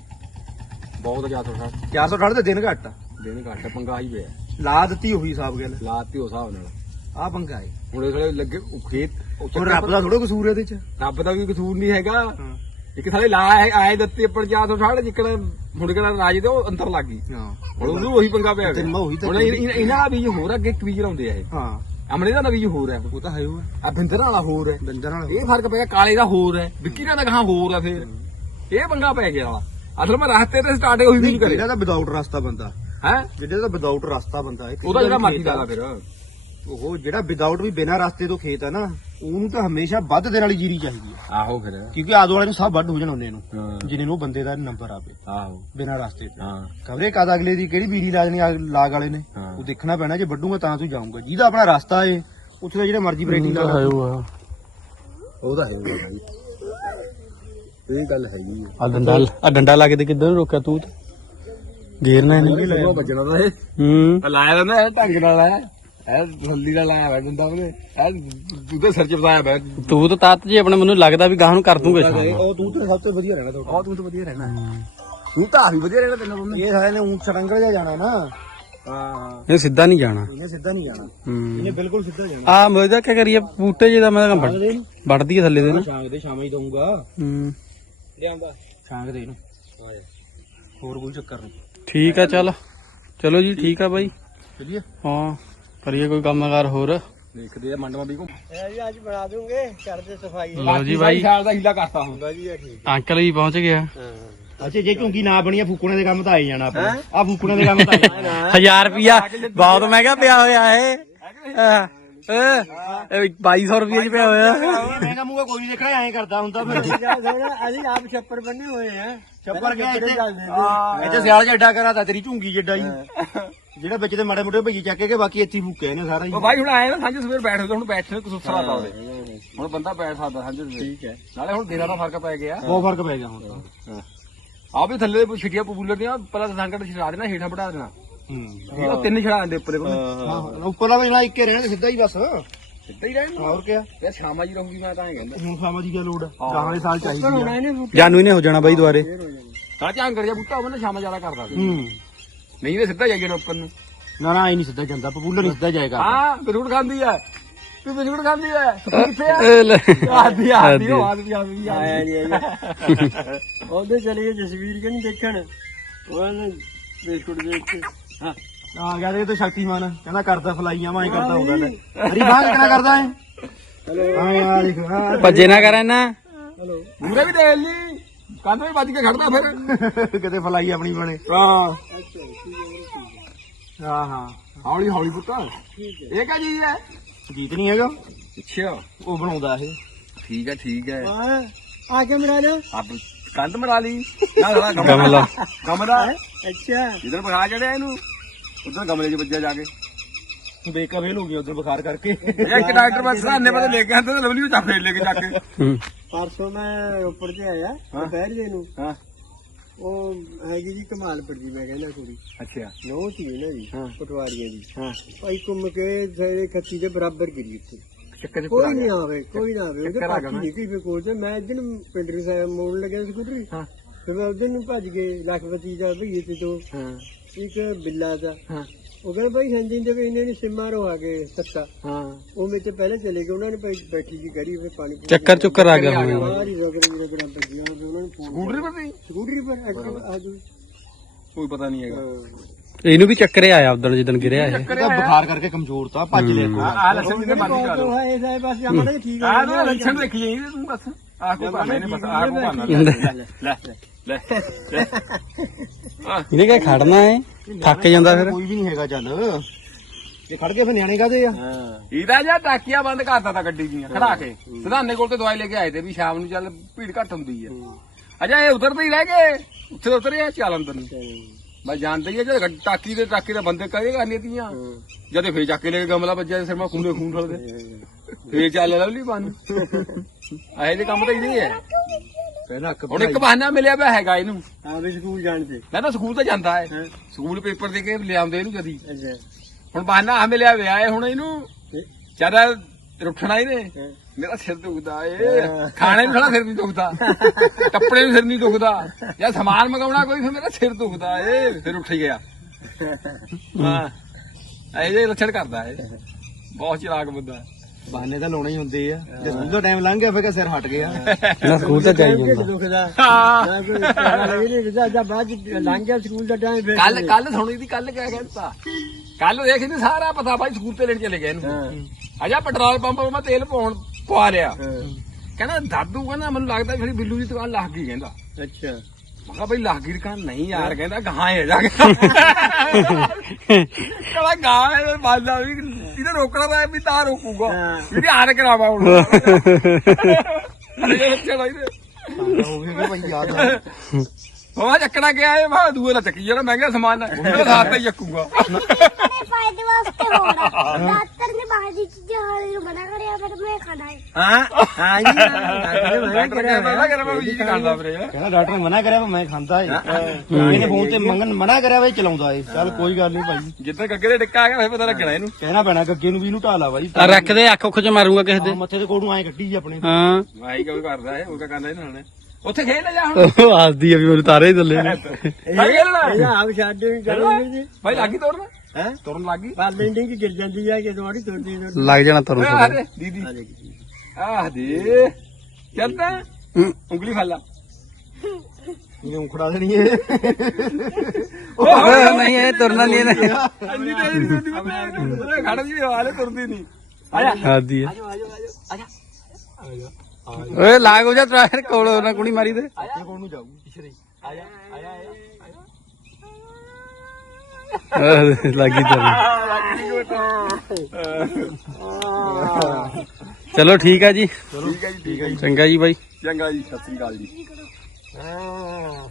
ਬਹੁਤ ਜ਼ਿਆਦਾ ਥੋੜਾ 468 ਦੇ ਦਿਨ ਘੱਟ ਆ। ਦਿਨ ਘੱਟ ਪੰਗਾ ਹੀ ਪਿਆ। ਲਾ ਦਿੱਤੀ ਉਹੀ ਹਿਸਾਬ ਗੱਲ। ਲਾਤੀ ਉਸ ਹਿਸਾਬ ਨਾਲ। ਆ ਪੰਗਾ ਹੈ ਹੁਣ ਇਹ ਸਾਲੇ ਲੱਗੇ ਉਹ ਖੇਤ ਉਹ ਹੁਣ ਰੱਬ ਦਾ ਥੋੜਾ ਕਸੂਰ ਇਹਦੇ ਚ। ਰੱਬ ਦਾ ਵੀ ਕਸੂਰ ਨਹੀਂ ਹੈਗਾ। ਇੱਕ ਸਾਲੇ ਲਾ ਆਏ- ਆਏ ਦਿੱਤੇ ਆਪਣ 468 ਜਿੱਕਣ ਹੁਣ ਕਿਹੜਾ ਰਾਜ ਤੇ ਉਹ ਅੰਦਰ ਲੱਗ ਗਈ। ਹਾਂ। ਹੁਣ ਉਹਨੂੰ ਉਹੀ ਪੰਗਾ ਪਿਆ ਤੇ ਮੈਂ ਉਹੀ ਤਾਂ ਹੁਣ ਇਹ- ਇਹਨਾਂ ਦਾ ਬੀਜ ਹੋਰ ਆ, ਅੱਗੇ ਇੱਕ ਬੀਜ ਲਾਉਂਦੇ ਆ ਇਹ। ਹਾਂ। ਅਮਰੇ ਦਾ ਬੀਜ ਹੋਰ ਹੈ ਉਹ ਤਾਂ ਹੈ ਉਹ ਆ ਬਿੰਦਰ ਵਾਲਾ ਹੋਰ ਹੈ ਬੰਦਰ ਨਾਲ ਇਹ ਫ਼ਰਕ ਪੈ ਗਿਆ ਕਾਲੇ ਦਾ ਹੋਰ ਹੈ ਵਿੱਕੀ ਦਾ ਤਾਂ ਕਹਾਂ ਹੋਰ ਹੈ ਫੇਰ। ਇਹ ਪੰਗਾ ਪੈ ਗਿਆ ਵਾਲਾ ਅਸਲ ਮੈਂ ਰਸਤੇ ਤੇ ਸਟਾਰਟ ਉਹੀ ਬੀਜ ਕਰੇ ਇਹਦਾ ਤਾਂ ਵਿਦਆਊਟ ਰਸਤਾ ਬੰਦਾ। ਹੈ? ਜਿਹੜੇ ਦਾ ਵਿਦਆਊਟ ਰਸਤਾ ਬੰਦਾ ਹੈ ਉਹਦਾ ਜਿਹੜਾ ਮਰਜ਼ੀ ਲਾ ਲਾ ਫਿਰ। ਉਹ ਜਿਹੜਾ ਵਿਦਆਊਟ ਵੀ ਬਿਨਾਂ ਰਸਤੇ ਤੋਂ ਖੇਤ ਹੈ ਨਾ ਉਹਨੂੰ ਤਾਂ ਹਮੇਸ਼ਾ ਵੱਧ ਦੇਣ ਵਾਲੀ ਜੀਰੀ ਚਾਹੀਦੀ ਹੈ ਆਹੋ ਫਿਰ। ਕਿਉਂਕਿ ਆਦੋ ਵਾਲੇ ਨੂੰ ਸਭ ਵੱਢ ਹੋ ਜਾਣ ਉਹਨੇ ਨੂੰ ਹਾਂ। ਜਿਨੇ ਨੂੰ ਉਹ ਬੰਦੇ ਦਾ ਨੰਬਰ ਆਵੇ ਆਹੋ। ਬਿਨਾਂ ਰਸਤੇ ਤੇ। ਹਾਂ। ਕਦ ਅਗਲੇ ਦੀ ਕਿਹੜੀ ਬੀੜੀ ਲਾਜਣੀ ਲਾਗ ਵਾਲੇ ਨੇ? ਹਾਂ। ਉਹ ਦੇਖਣਾ ਪੈਣਾ ਜੇ ਵੱਡੂਗਾ ਤਾਂ ਤੂੰ ਜਾਊਂਗਾ। ਜਿਹਦਾ ਆਪਣਾ ਰਸਤਾ ਏ ਉੱਥੇ ਦਾ ਜਿਹੜੇ ਮਰਜ਼ੀ ਵੈਰਾਈਟੀ ਲਾ ਲਾ। ਉਹਦਾ ਹੈ ਇਹ ਗੱਲ ਹੈਗੀ ਆ। ਆ ਡੰਡਾ ਆ ਡੰਡਾ ਲਾ ਕੇ ਤੇ ਕਿੱਧਰ ਨੂੰ ਰੋਕਿਆ ਤੂੰ? ਗੇਰਨਾ ਨਹੀਂ ਉਹ ਵੱਜਣਾ ਤਾਂ ਇਹ। ਹੂੰ। ਆ ਲਾਇਆ ਤਾਂ ਨਾ ਇਹ ਢੰਗ ਨਾਲ ਆਇਆ। ਇਹ ਹਲਦੀ ਨਾਲ ਲਾਇਆ ਵਾ ਡੰਡਾ ਉਹਨੇ। ਇਹ ਉਹਦੇ ਸਿਰ ਚ ਫਸਾਇਆ ਵਾ ਤੂੰ ਤਾਂ ਤਾਤ ਜੀ ਆਪਣੇ ਮੈਨੂੰ ਲੱਗਦਾ ਵੀ ਗਾਹ ਨੂੰ ਕਰ ਦੂੰਗਾ ਉਹ ਤੂੰ ਤਾਂ ਸਭ ਤੋਂ ਵਧੀਆ ਰਹਿਣਾ ਤੁਹਾਡਾ ਉਹ ਤੂੰ ਤਾਂ ਵਧੀਆ ਰਹਿਣਾ। ਤੂੰ ਤਾਂ ਆ ਵੀ ਵਧੀਆ ਰਹਿਣਾ ਤੈਨੂੰ ਇਹ ਸਾਰੇ ਨੇ ਊਂਟ ਸੜੰਗਲ ਜਾ ਜਾਣਾ ਨਾ। ਹਾਂ। ਹਾਂ ਇਹ ਸਿੱਧਾ ਨਹੀਂ ਜਾਣਾ। ਇਹਨੇ ਸਿੱਧਾ ਨਹੀਂ ਜਾਣਾ। ਹੂੰ। ਇਹਨੇ ਬਿਲਕੁਲ ਸਿੱਧਾ ਜਾਣਾ। ਆ ਮੇਰਾ ਕੀ ਕਰੀਏ ਬੂਟੇ ਜਿਹਦਾ ਮੈਂ ਤਾਂ ਵੱਢ- ਵੱਢਦੀ ਆ ਥੱਲੇ ਦੇ ਨਾ। ਸ਼ਾਂਗ ਦੇ ਸ਼ਾਮਾਂ ਹੀ ਦਊਂਗਾ। ਹੂੰ। ਲਿਆਂਦਾ ਸ਼ਾਂਗ ਦੇ ਇਹਨੂੰ। ਹੋਰ ਕੋਈ ਚੱਕਰ ਨਹੀਂ। ਠੀਕ ਆ ਚੱਲ। ਚਲੋ ਜੀ ਠੀਕ ਆ ਬਾਈ। ਚਲਿਏ। ਹਾਂ। ਕਰੀਏ ਕੋਈ ਕੰਮਕਾਰ ਹੋਰ? ਦੇਖਦੇ ਆ ਮੰਡਵਾ ਵੀ ਕੋ ਇਹ ਵੀ ਅੱਜ ਬਣਾ ਦੂੰਗੇ ਕਰਦੇ ਸਫ਼ਾਈ। ਲਓ ਜੀ ਬਾਈ। ਸਾਲ ਦਾ ਹੀਲਾ ਕਰਤਾ ਹੁਣ। ਵਧੀਆ ਠੀਕ ਅੰਕਲ ਵੀ ਪਹੁੰਚ ਗਿਆ। ਅੱਛਾ ਜੇ ਝੁੰਗੀ ਨਾ ਬਣੀ ਆ ਫੂਕਣੇ ਦੇ ਕੰਮ ਤਾਂ ਆਈ ਜਾਣਾ ਆਪਾਂ। ਆ ਫੂਕਣੇ ਦੇ ਕੰਮ ਤਾਂ ਆਈ ਜਾਣਾ। 1000 ਰੁਪਿਆ ਬਹੁਤ ਮਹਿੰਗਾ ਪਿਆ ਹੋਇਆ ਇਹ। ਅਹ, ਅਹ, ਇਹ 2200 ਰੁਪਏ ਚ ਪਿਆ ਹੋਇਆ। ਮਹਿੰਗਾ ਮੂੰਗਾ ਕੋਈ ਨਹੀਂ ਦੇਖਣਾ ਐਂ ਕਰਦਾ ਹੁੰਦਾ ਫਿਰ। ਅਸੀਂ ਆਪ ਛੱਪਰ ਬੰਨੇ ਹੋਏ ਆ। ਛੱਪਰ ਗਿਆ ਇੱਥੇ। ਇੱਥੇ ਸਿਆਲ ਜੱਡਾ ਕਰਾਤਾ ਤੇਰੀ ਝੁੰਗੀ ਜੱਡਾ ਹੀ। ਜਿਹੜਾ ਵਿੱਚ ਦੇ ਮਾੜੇ ਮੋਟੇ ਭਈ ਚੱਕੇ ਕੇ ਬਾਕੀ ਇੱਥੇ ਫੂਕਿਆ ਇਹਨੇ ਸਾਰਾ ਹੀ। ਉਹ ਬਾਈ ਹੁਣ ਆਏ ਨਾ ਸਾਂਝੇ ਸਵੇਰ ਬੈਠ ਹੁਣ ਬੈਠੇ ਕੁ ਸੁਸਰਾ ਲਾ ਉਹਦੇ ਹੁਣ ਬੰਦਾ ਬੈਠ ਸਕਦਾ ਸਾਂਝੇ ਸਵੇਰ। ਠੀਕ ਹੈ। ਨਾਲੇ ਹੁਣ ਦਿਨਾਂ ਦਾ ਫ਼ਰਕ ਪੈ ਗਿਆ। ਬਹੁਤ ਫ਼ਰਕ ਪੈ ਗਿਆ ਹੁਣ ਤਾਂ। ਆ ਵੀ ਥੱਲੇ ਦੇ ਛਿਟੀਆਂ ਪਪੂਲਰ ਦੀਆਂ ਪਹਿਲਾਂ ਤਾਂ ਸੰਕਟ ਛਿੜਾ ਦੇਣਾ ਹੇਠਾਂ ਬੜਾ ਦੇਣਾ। ਹੂੰ। ਉਹ ਤਿੰਨ ਛੜਾ ਦਿੰਦੇ ਉੱਪਰ ਕੋਲ ਹਾਂ ਉੱਪਰਲਾ ਵੀ ਨਾ ਇੱਕੇ ਰਹਿਣ ਸਿੱਧਾ ਹੀ ਬਸ। ਸਿੱਧਾ ਹੀ ਰਹਿਣ ਹੋਰ ਕਿਆ? ਯਾਰ ਸ਼ਾਮਾਂ ਜੀ ਰਹੂਗੀ ਮੈਂ ਤਾਂ ਇਹ ਕਹਿੰਦਾ। ਹੁਣ ਖਾਮਾ ਦੀ ਕੀ ਲੋੜ ਗਾਹਾਂ ਵਾਲੇ ਸਾਲ ਚਾਹੀਦੀ ਆ। ਜਾਨੂ ਇਹਨੇ ਹੋ ਜਾਣਾ ਬਾਈ ਦੁਆਰੇ ਤਾਂ ਝਾਂਗਰ ਜਿਹਾ ਬੂਟਾ ਉਹਨੇ ਸ਼ਾਮਾਂ ਜ਼ਿਆਦਾ ਕਰਦਾ। ਸੀ ਹੂੰ। ਨਹੀਂ ਤੇ ਸਿੱਧਾ ਜਾਈਏ ਉੱਪਰ ਨੂੰ। ਨਾ ਨਾ ਇਹ ਨਹੀਂ ਸਿੱਧਾ ਜਾਂਦਾ ਪਪੂਲਰ ਨਹੀਂ ਸਿੱਧਾ ਜਾਏਗਾ ਹਾਂ ਬਿਸਕੁਟ ਖਾਂਦੀ ਐ। ਤੂੰ ਬਿਸਕੁਟ ਖਾਂਦੀ ਐ? ਕਿੱਥੇ ਆ। ਇਹ ਲੈ। ਆਦੀ ਆਦੀ ਉਹ ਆਦੀ ਆਦੀ ਆਇਆ ਆਇਆ ਉਹਦੇ ਚਲੇ ਗਏ ਜਸਵੀਰ ਕਿ ਨਹੀਂ ਦੇਖਣ? ਉਹਨੇ ਬਿਸਕੁਟ ਦੇਖ ਕੇ ਹਾਂ। ਆ ਗਿਆ ਤੇ ਤਾਂ ਸ਼ਕਤੀਮਾਨ ਕਹਿੰਦਾ ਕਰਦਾ ਫਲਾਈਆਂ ਮੈਂ ਕਰਦਾ ਹੁੰਦਾ ਲੈ ਹਰੀ ਬਾਗ ਕਿਹੜਾ ਕਰਦਾ ਹੈ ਹਾਂ ਯਾਰ ਦੇਖ ਹਾਂ ਭੱਜੇ ਨਾ ਕਰਾਂ ਨਾ। ਮੂਰੇ ਵੀ ਦੇਖ ਲਈ ਕੰਧ ਵੀ ਵੱਜ ਕੇ ਖੜਦਾ ਫਿਰ। ਕਿਤੇ ਫਲਾਈ ਆਪਣੀ ਬਣੇ। ਹਾਂ। ਹਾਂ ਹਾਂ। ਹੌਲੀ ਹੌਲੀ ਪੁੱਤਾ। ਇਹ ਕਾ ਚੀਜ਼ ਹੈ? ਜੀਤ ਨਹੀਂ ਹੈਗਾ? ਅੱਛਾ। ਉਹ ਬਣਾਉਂਦਾ ਇਹ। ਠੀਕ ਹੈ ਠੀਕ ਹੈ। ਆ ਕੇ ਮਰਾ ਜਾ। ਆਪ ਕੰਧ ਮਰਾ ਲਈ। ਨਾ ਸਾਲਾ ਗਮਲਾ। ਗਮਲਾ ਅੱਛਾ। ਇਧਰ ਬਖਾ ਚੜਿਆ ਇਹਨੂੰ ਉਧਰ ਗਮਲੇ 'ਚ ਵੱਜਿਆ ਜਾ ਕੇ। ਬੇਕਾ ਫੇਲ ਹੋ ਗਿਆ ਉਧਰ ਬੁਖਾਰ ਕਰਕੇ। ਇੱਕ ਡਾਕਟਰ ਬਸ ਸਹਾਨੇ ਪਤੇ ਲੈ ਕੇ ਆਂਦੇ ਲਵਲੀ ਨੂੰ ਚੱਕ ਫੇਰ ਲੈ ਕੇ ਜਾ ਕੇ। ਹੂੰ। ਪਰਸੋਂ ਮੈਂ ਰੋਪੜ ਤੇ ਆਇਆ ਦੁਪਹਿਰ ਦੇ ਨੂੰ। ਹਾਂ। ਉਹ ਹੈਗੀ ਜੀ ਕਮਾਲਪੁਰ ਦੀ ਮੈਂ ਕਹਿੰਦਾ ਕੁੜੀ। ਅੱਛਾ। ਨੋ ਸੀ ਨਾ ਜੀ ਹਾਂ। ਪਟਵਾਰੀਆਂ ਦੀ। ਹਾਂ। ਭਾਈ ਘੁੰਮ ਕੇ ਸਾਰੇ ਖੱਤੀ ਦੇ ਬਰਾਬਰ ਗਿਰੀ ਉੱਥੇ। ਚੱਕਰ ਕੋਈ ਨਹੀਂ ਆਵੇ ਕੋਈ ਨਾ ਆਵੇ। ਉਹਦੇ ਚੱਕਰ ਆ ਗਿਆ ਪਾਕੀ ਕੋਲ ਤੇ ਮੈਂ ਇਧਰ ਪਿੰਡ ਦੇ ਸਾਹਿਬ ਮੋੜ ਲੱਗਿਆ ਸਕੂਟਰੀ ਹਾਂ। ਫਿਰ ਮੈਂ ਉਧਰ ਨੂੰ ਭੱਜ ਗਏ ਲੱਖਪਤੀ ਦਾ ਭਈਏ ਤੇ ਤੋਂ ਹਾਂ। ਇੱਕ ਬਿੱਲਾ ਦਾ। ਹਾਂ। ਉਹ ਕਹਿੰਦਾ ਭਾਈ ਸੰਜੀਨ ਦੇ ਵੀ ਇਹਨਾਂ ਨੇ ਸਿੰਮਾ ਰੋ ਆ ਗਏ ਸੱਤਾ। ਹਾਂ। ਉਹ ਮੇਰੇ ਤੇ ਪਹਿਲੇ ਚਲੇ ਗਏ ਉਹਨਾਂ ਨੇ ਭਾਈ ਬੈਠੀ ਜੀ ਕਰੀ ਫਿਰ ਪਾਣੀ ਪੂਣੀ ਚੱਕਰ ਚੁੱਕਰ ਆ ਗਿਆ ਹੁਣ ਸਾਰੀ ਰਗੜ ਰਗੜ ਭੱਜੀਆਂ ਫਿਰ ਉਹਨਾਂ ਨੂੰ ਫੋਨ ਸਕੂਟਰ ਪਰ ਨਹੀਂ? ਸਕੂਟਰੀ ਪਰ ਐਕਟਿਵ ਆ ਜੂ ਕੋਈ ਪਤਾ ਨਹੀਂ ਹੈਗਾ। ਇਹਨੂੰ ਵੀ ਚੱਕਰੇ ਆਇਆ ਉਦੋਂ ਜਿੱਦਣ ਗਿਰਿਆ ਇਹ। ਇਹਦਾ ਬੁਖਾਰ ਕਰਕੇ ਕਮਜ਼ੋਰ ਤਾਂ ਭੱਜ ਲਿਆ ਕੋਈ। ਆ ਲੱਛਣ ਤੇ ਬੰਦ ਕਰ ਹੈ ਇਹ ਬਸ ਜਾਮਣਾ ਠੀਕ ਆ। ਲੱਛਣ ਦੇਖੀ ਜਾਈਂ ਤੂੰ ਬਸ। ਆ ਕੋ ਕਰਨਾ ਇਹਨੇ ਬਸ ਆ ਕੋ ਲੈ ਲੈ ਲੈ ਲੈ। ਇਹਨੇ ਕਿਹਾ ਖੜਨਾ ਹੈ? ਥੱਕ ਜਾਂਦਾ ਫਿਰ? ਕੋਈ ਵੀ ਨਹੀਂ ਹੈਗਾ ਚੱਲ। ਜੇ ਖੜ ਕੇ ਫਿਰ ਨਿਆਣੇ ਕਾਦੇ ਆ? ਇਹਦਾ ਜਾਂ ਟਾਕੀਆਂ ਬੰਦ ਕਰਤਾ ਤਾ ਗੱਡੀ ਦੀਆਂ ਖੜਾ ਕੇ। ਸਦਾਨੇ ਕੋਲ ਤੇ ਦਵਾਈ ਲੈ ਕੇ ਆਏ ਤੇ ਵੀ ਸ਼ਾਮ ਨੂੰ ਚੱਲ ਭੀੜ ਘੱਟ ਹੁੰਦੀ ਆ। ਅਜਾ ਇਹ ਉਤਰਦੇ ਹੀ ਰਹਿ ਗਏ ਉੱਥੇ ਤਾਂ ਉਤਰਿਆ ਚੱਲ ਅੰਦਰ ਨੂੰ। ਮੈਂ ਜਾਣਦਾ ਹੀ ਆ ਜੇ ਟਾਕੀ ਦੇ ਟਾਕੀ ਦੇ ਬੰਦੇ ਕਹੇ ਕਰਨੀ ਤੀਆਂ। ਜਦੇ ਫੇਰ ਚੱਕ ਕੇ ਲੈ ਕੇ ਗਮਲਾ ਵੱਜਿਆ ਸਿਰ ਮੈਂ ਖੂਨੇ ਖੂਨ ਠਲਦੇ। ਫੇਰ ਚੱਲ ਲਵਲੀ ਬਣ ਆਏ ਦੇ ਕੰਮ ਤਾਂ ਇਹਦੇ ਹੈ ਪਹਿਲਾਂ ਅੱਖ ਹੁਣ ਇੱਕ ਬਹਾਨਾ ਮਿਲਿਆ ਪਿਆ ਹੈਗਾ ਇਹਨੂੰ। ਹਾਂ ਵੀ ਸਕੂਲ ਜਾਣ ਤੇ। ਮੈਂ ਤਾਂ ਸਕੂਲ ਤਾਂ ਜਾਂਦਾ ਹੈ। ਸਕੂਲ ਪੇਪਰ ਦੇ ਕੇ ਲਿਆਉਂਦੇ ਇਹਨੂੰ ਜਦੀ ਅੱਛਾ। ਹੁਣ ਬਹਾਨਾ ਆ ਮਿਲਿਆ ਵਿਆ ਹੈ ਹੁਣ ਇਹਨੂੰ। ਜ਼ਿਆਦਾ ਰੁੱਠਣਾ ਇਹਨੇ। ਮੇਰਾ ਸਿਰ ਦੁਖਦਾ ਏ। ਖਾਣੇ ਨੂੰ ਥੋੜਾ ਸਿਰ ਨਹੀਂ ਦੁਖਦਾ। ਕੱਪੜੇ ਨੂੰ ਸਿਰ ਨਹੀਂ ਦੁਖਦਾ। ਜਾਂ ਸਮਾਨ ਮੰਗਾਉਣਾ ਕੋਈ ਫਿਰ ਮੇਰਾ ਸਿਰ ਦੁਖਦਾ ਏ। ਫਿਰ ਉੱਠ ਗਿਆ। ਹਾਂ। ਇਹ ਜੇ ਲੱਛਣ ਕਰਦਾ ਏ। ਬਹੁਤ ਚਲਾਕ ਬੰਦਾ। ਬਹਾਨੇ ਤਾਂ ਲਾਉਣੇ ਹੀ ਹੁੰਦੇ ਆ। ਜੇ ਸਕੂਲ ਦਾ ਟਾਈਮ ਲੰਘ ਗਿਆ ਫਿਰ ਸਿਰ ਹਟ ਗਿਆ? ਨਾ ਸਕੂਲ ਤਾਂ ਜਾਈ ਜਾਂਦਾ। ਦੁਖਦਾ ਹਾਂ। ਲੱਗੀ ਨਹੀਂ ਰਿਜ਼ਾ ਜਾਂ ਬਾਅਦ ਚ ਲੰਘ ਗਿਆ ਸਕੂਲ ਦਾ ਟਾਈਮ ਫਿਰ ਕੱਲ ਕੱਲ ਸੁਣੀ ਦੀ ਕੱਲ ਕਿਆ ਕਹਿੰਦਾ? ਕੱਲ ਦੇਖ ਇਹਨੂੰ ਸਾਰਾ ਪਤਾ ਬਾਈ ਸਕੂਲ ਤੇ ਲੈਣ ਚਲੇ ਗਏ ਇਹਨੂੰ। ਅਜਾ ਪੈਟਰੋਲ ਪੰਪ ਮੈਂ ਤੇਲ ਪਾਉਣ ਪਵਾ ਹਾਂ। ਕਹਿੰਦਾ ਦਾਦੂ ਕਹਿੰਦਾ ਮੈਨੂੰ ਲੱਗਦਾ ਫਿਰ ਬਿੱਲੂ ਦੀ ਦੁਕਾਨ ਲੱਗ ਗਈ ਕਹਿੰਦਾ। ਅੱਛਾ। ਮੈਂ ਕਿਹਾ ਬਈ ਲੱਗ ਗਈ ਦੁਕਾਨ ਨਹੀਂ ਯਾਰ ਕਹਿੰਦਾ ਗਾਂ ਹੈ ਜਾ ਕੇ। ਕਹਿੰਦਾ ਗਾਂ ਹੈ ਬਾਲਾ ਵੀ ਇਹਨੇ ਰੋਕਣਾ ਤਾਂ ਵੀ ਤਾਂ ਰੋਕੂਗਾ। ਹਾਂ। ਵੀ ਧਿਆਨ ਕਰਾਵਾ ਹੁਣ। ਅਰੇ ਬੱਚਾ ਭਾਈ ਹੋ ਗਿਆ ਭਾਈ ਯਾਦ ਉਹ ਚੱਕਣਾ ਗਿਆ ਇਹ? ਮੈਂ ਦੂਏ ਨਾਲ ਚੱਕੀ ਜਿਹੜਾ ਮਹਿੰਗਾ ਸਮਾਨ ਹੈ। ਉਹਦੇ ਸਾਥ ਤੇ ਹੀ ਚੱਕੂਗਾ। ਮੇਰੇ ਫਾਇਦੇ ਵਾਸਤੇ ਹੋ ਰਿਹਾ ਡਾਕਟਰ ਨੇ ਬਾਹਰ ਦੀ ਚੀਜ਼ਾਂ ਖਾਣ ਨੂੰ ਮਨਾ ਕਰਿਆ ਫਿਰ ਮੈਂ ਖਾਣਾ ਹੈ। ਹਾਂ ਹਾਂ ਜੀ। ਡਾਕਟਰ ਨੇ ਮਨਾ ਕਰਿਆ ਮੈਂ ਖਾਂਦਾ ਵੀਰੇ ਕਹਿੰਦਾ ਡਾਕਟਰ ਨੇ ਮਨਾ ਕਰਿਆ ਵਾ ਮੈਂ ਖਾਂਦਾ ਏ। ਇਹਨੇ ਫੋਨ ਤੇ ਮੰਗਣ ਮਨਾ ਕਰਿਆ ਵਾ ਇਹ ਚਲਾਉਂਦਾ ਏ। ਚੱਲ ਕੋਈ ਗੱਲ ਨਹੀਂ ਭਾਈ। ਜਿੱਦਾਂ ਗੱਗੇ ਦੇ ਟਿੱਕਾ ਆ ਗਿਆ ਫਿਰ ਪਤਾ ਲੱਗਣਾ ਇਹਨੂੰ। ਕਹਿਣਾ ਪੈਣਾ ਗੱਗੇ ਨੂੰ ਵੀ ਇਹਨੂੰ ਢਾਲਾ ਬਾਈ। ਆ ਰੱਖ ਦੇ ਅੱਖ ਉੱਖ ਚ ਮਾਰੂੰਗਾ ਕਿਸੇ ਦੇ। ਮੱਥੇ ਤੇ ਕੋੜੂ ਐ ਕੱਢੀ ਜੀ ਆਪਣੇ। ਹਾਂ। ਭਾਈ ਕਿਉਂ ਕਰਦਾ ਹੈ ਉਹ ਕਾ ਕਹਿੰਦਾ ਇਹਨਾਂ ਨੇ ਉੱਥੇ ਖੇਡ ਲੈ ਜਾ ਹੁਣ? ਉਹ ਹੱਸਦੀ ਆ ਵੀ ਮੈਨੂੰ ਤਾਰੇ ਹੀ ਥੱਲੇ ਨੇ। ਭਾਈ ਖੇਡਣਾ? ਇਹਦਾ ਆਪ ਛੱਡ ਵੀ ਕਰੋਗੇ ਜੀ। ਭਾਈ ਲੱਗੀ ਤੋੜਨਾ? ਹੈ? ਤੁਰਨ ਲੱਗੀ ਬਾਲ ਲੈਂਡਿੰਗ ਗਿਰ ਜਾਂਦੀ ਹੈ ਕਿ ਤੁਹਾਡੀ ਤੁਰਦੀ ਤੁਰਦੀ ਲੱਗ ਜਾਣਾ ਤਰੂ ਓਏ ਆ ਦੇ ਦੀਦੀ। ਆ ਦੇਖੀ ਆਹ ਦੇ। ਚੱਲਦਾ? ਉਂਗਲੀ ਖਾ ਲਾ। ਇਹਨੇ ਉਖੜਾ ਦੇਣੀ ਏ। ਨਹੀਂ ਇਹ ਤੁਰਨਾ ਨਹੀਂ ਇਹਨੇ ਅੰਨੀ ਤੇ ਨਹੀਂ ਤੁਰਦੀ ਮੈਂ। ਖੜ ਜੀ ਹਾਲੇ ਤੁਰਦੀ ਨਹੀਂ। ਆਜਾ ਹੱਸਦੀ ਆ। ਓਏ ਲਾਗ ਹੋ ਜਾ ਟਰਾਇਰ ਕੋਲ ਉਹਨਾਂ ਕੁਣੀ ਮਾਰੀ ਦੇ ਇਹ ਕੋਣ ਨੂੰ ਜਾਊਗੀ ਪਿਛਰੇ ਆਜਾ ਆਜਾ ਆਹ, ਲੱਗੀ ਤੇਰੀ ਚਲੋ ਠੀਕ ਆ ਜੀ। ਠੀਕ ਹੈ ਜੀ ਠੀਕ ਹੈ ਜੀ ਚੰਗਾ ਜੀ ਬਾਈ। ਚੰਗਾ ਜੀ ਸਤਿ ਸ੍ਰੀ ਅਕਾਲ ਜੀ। ਹਾਂ।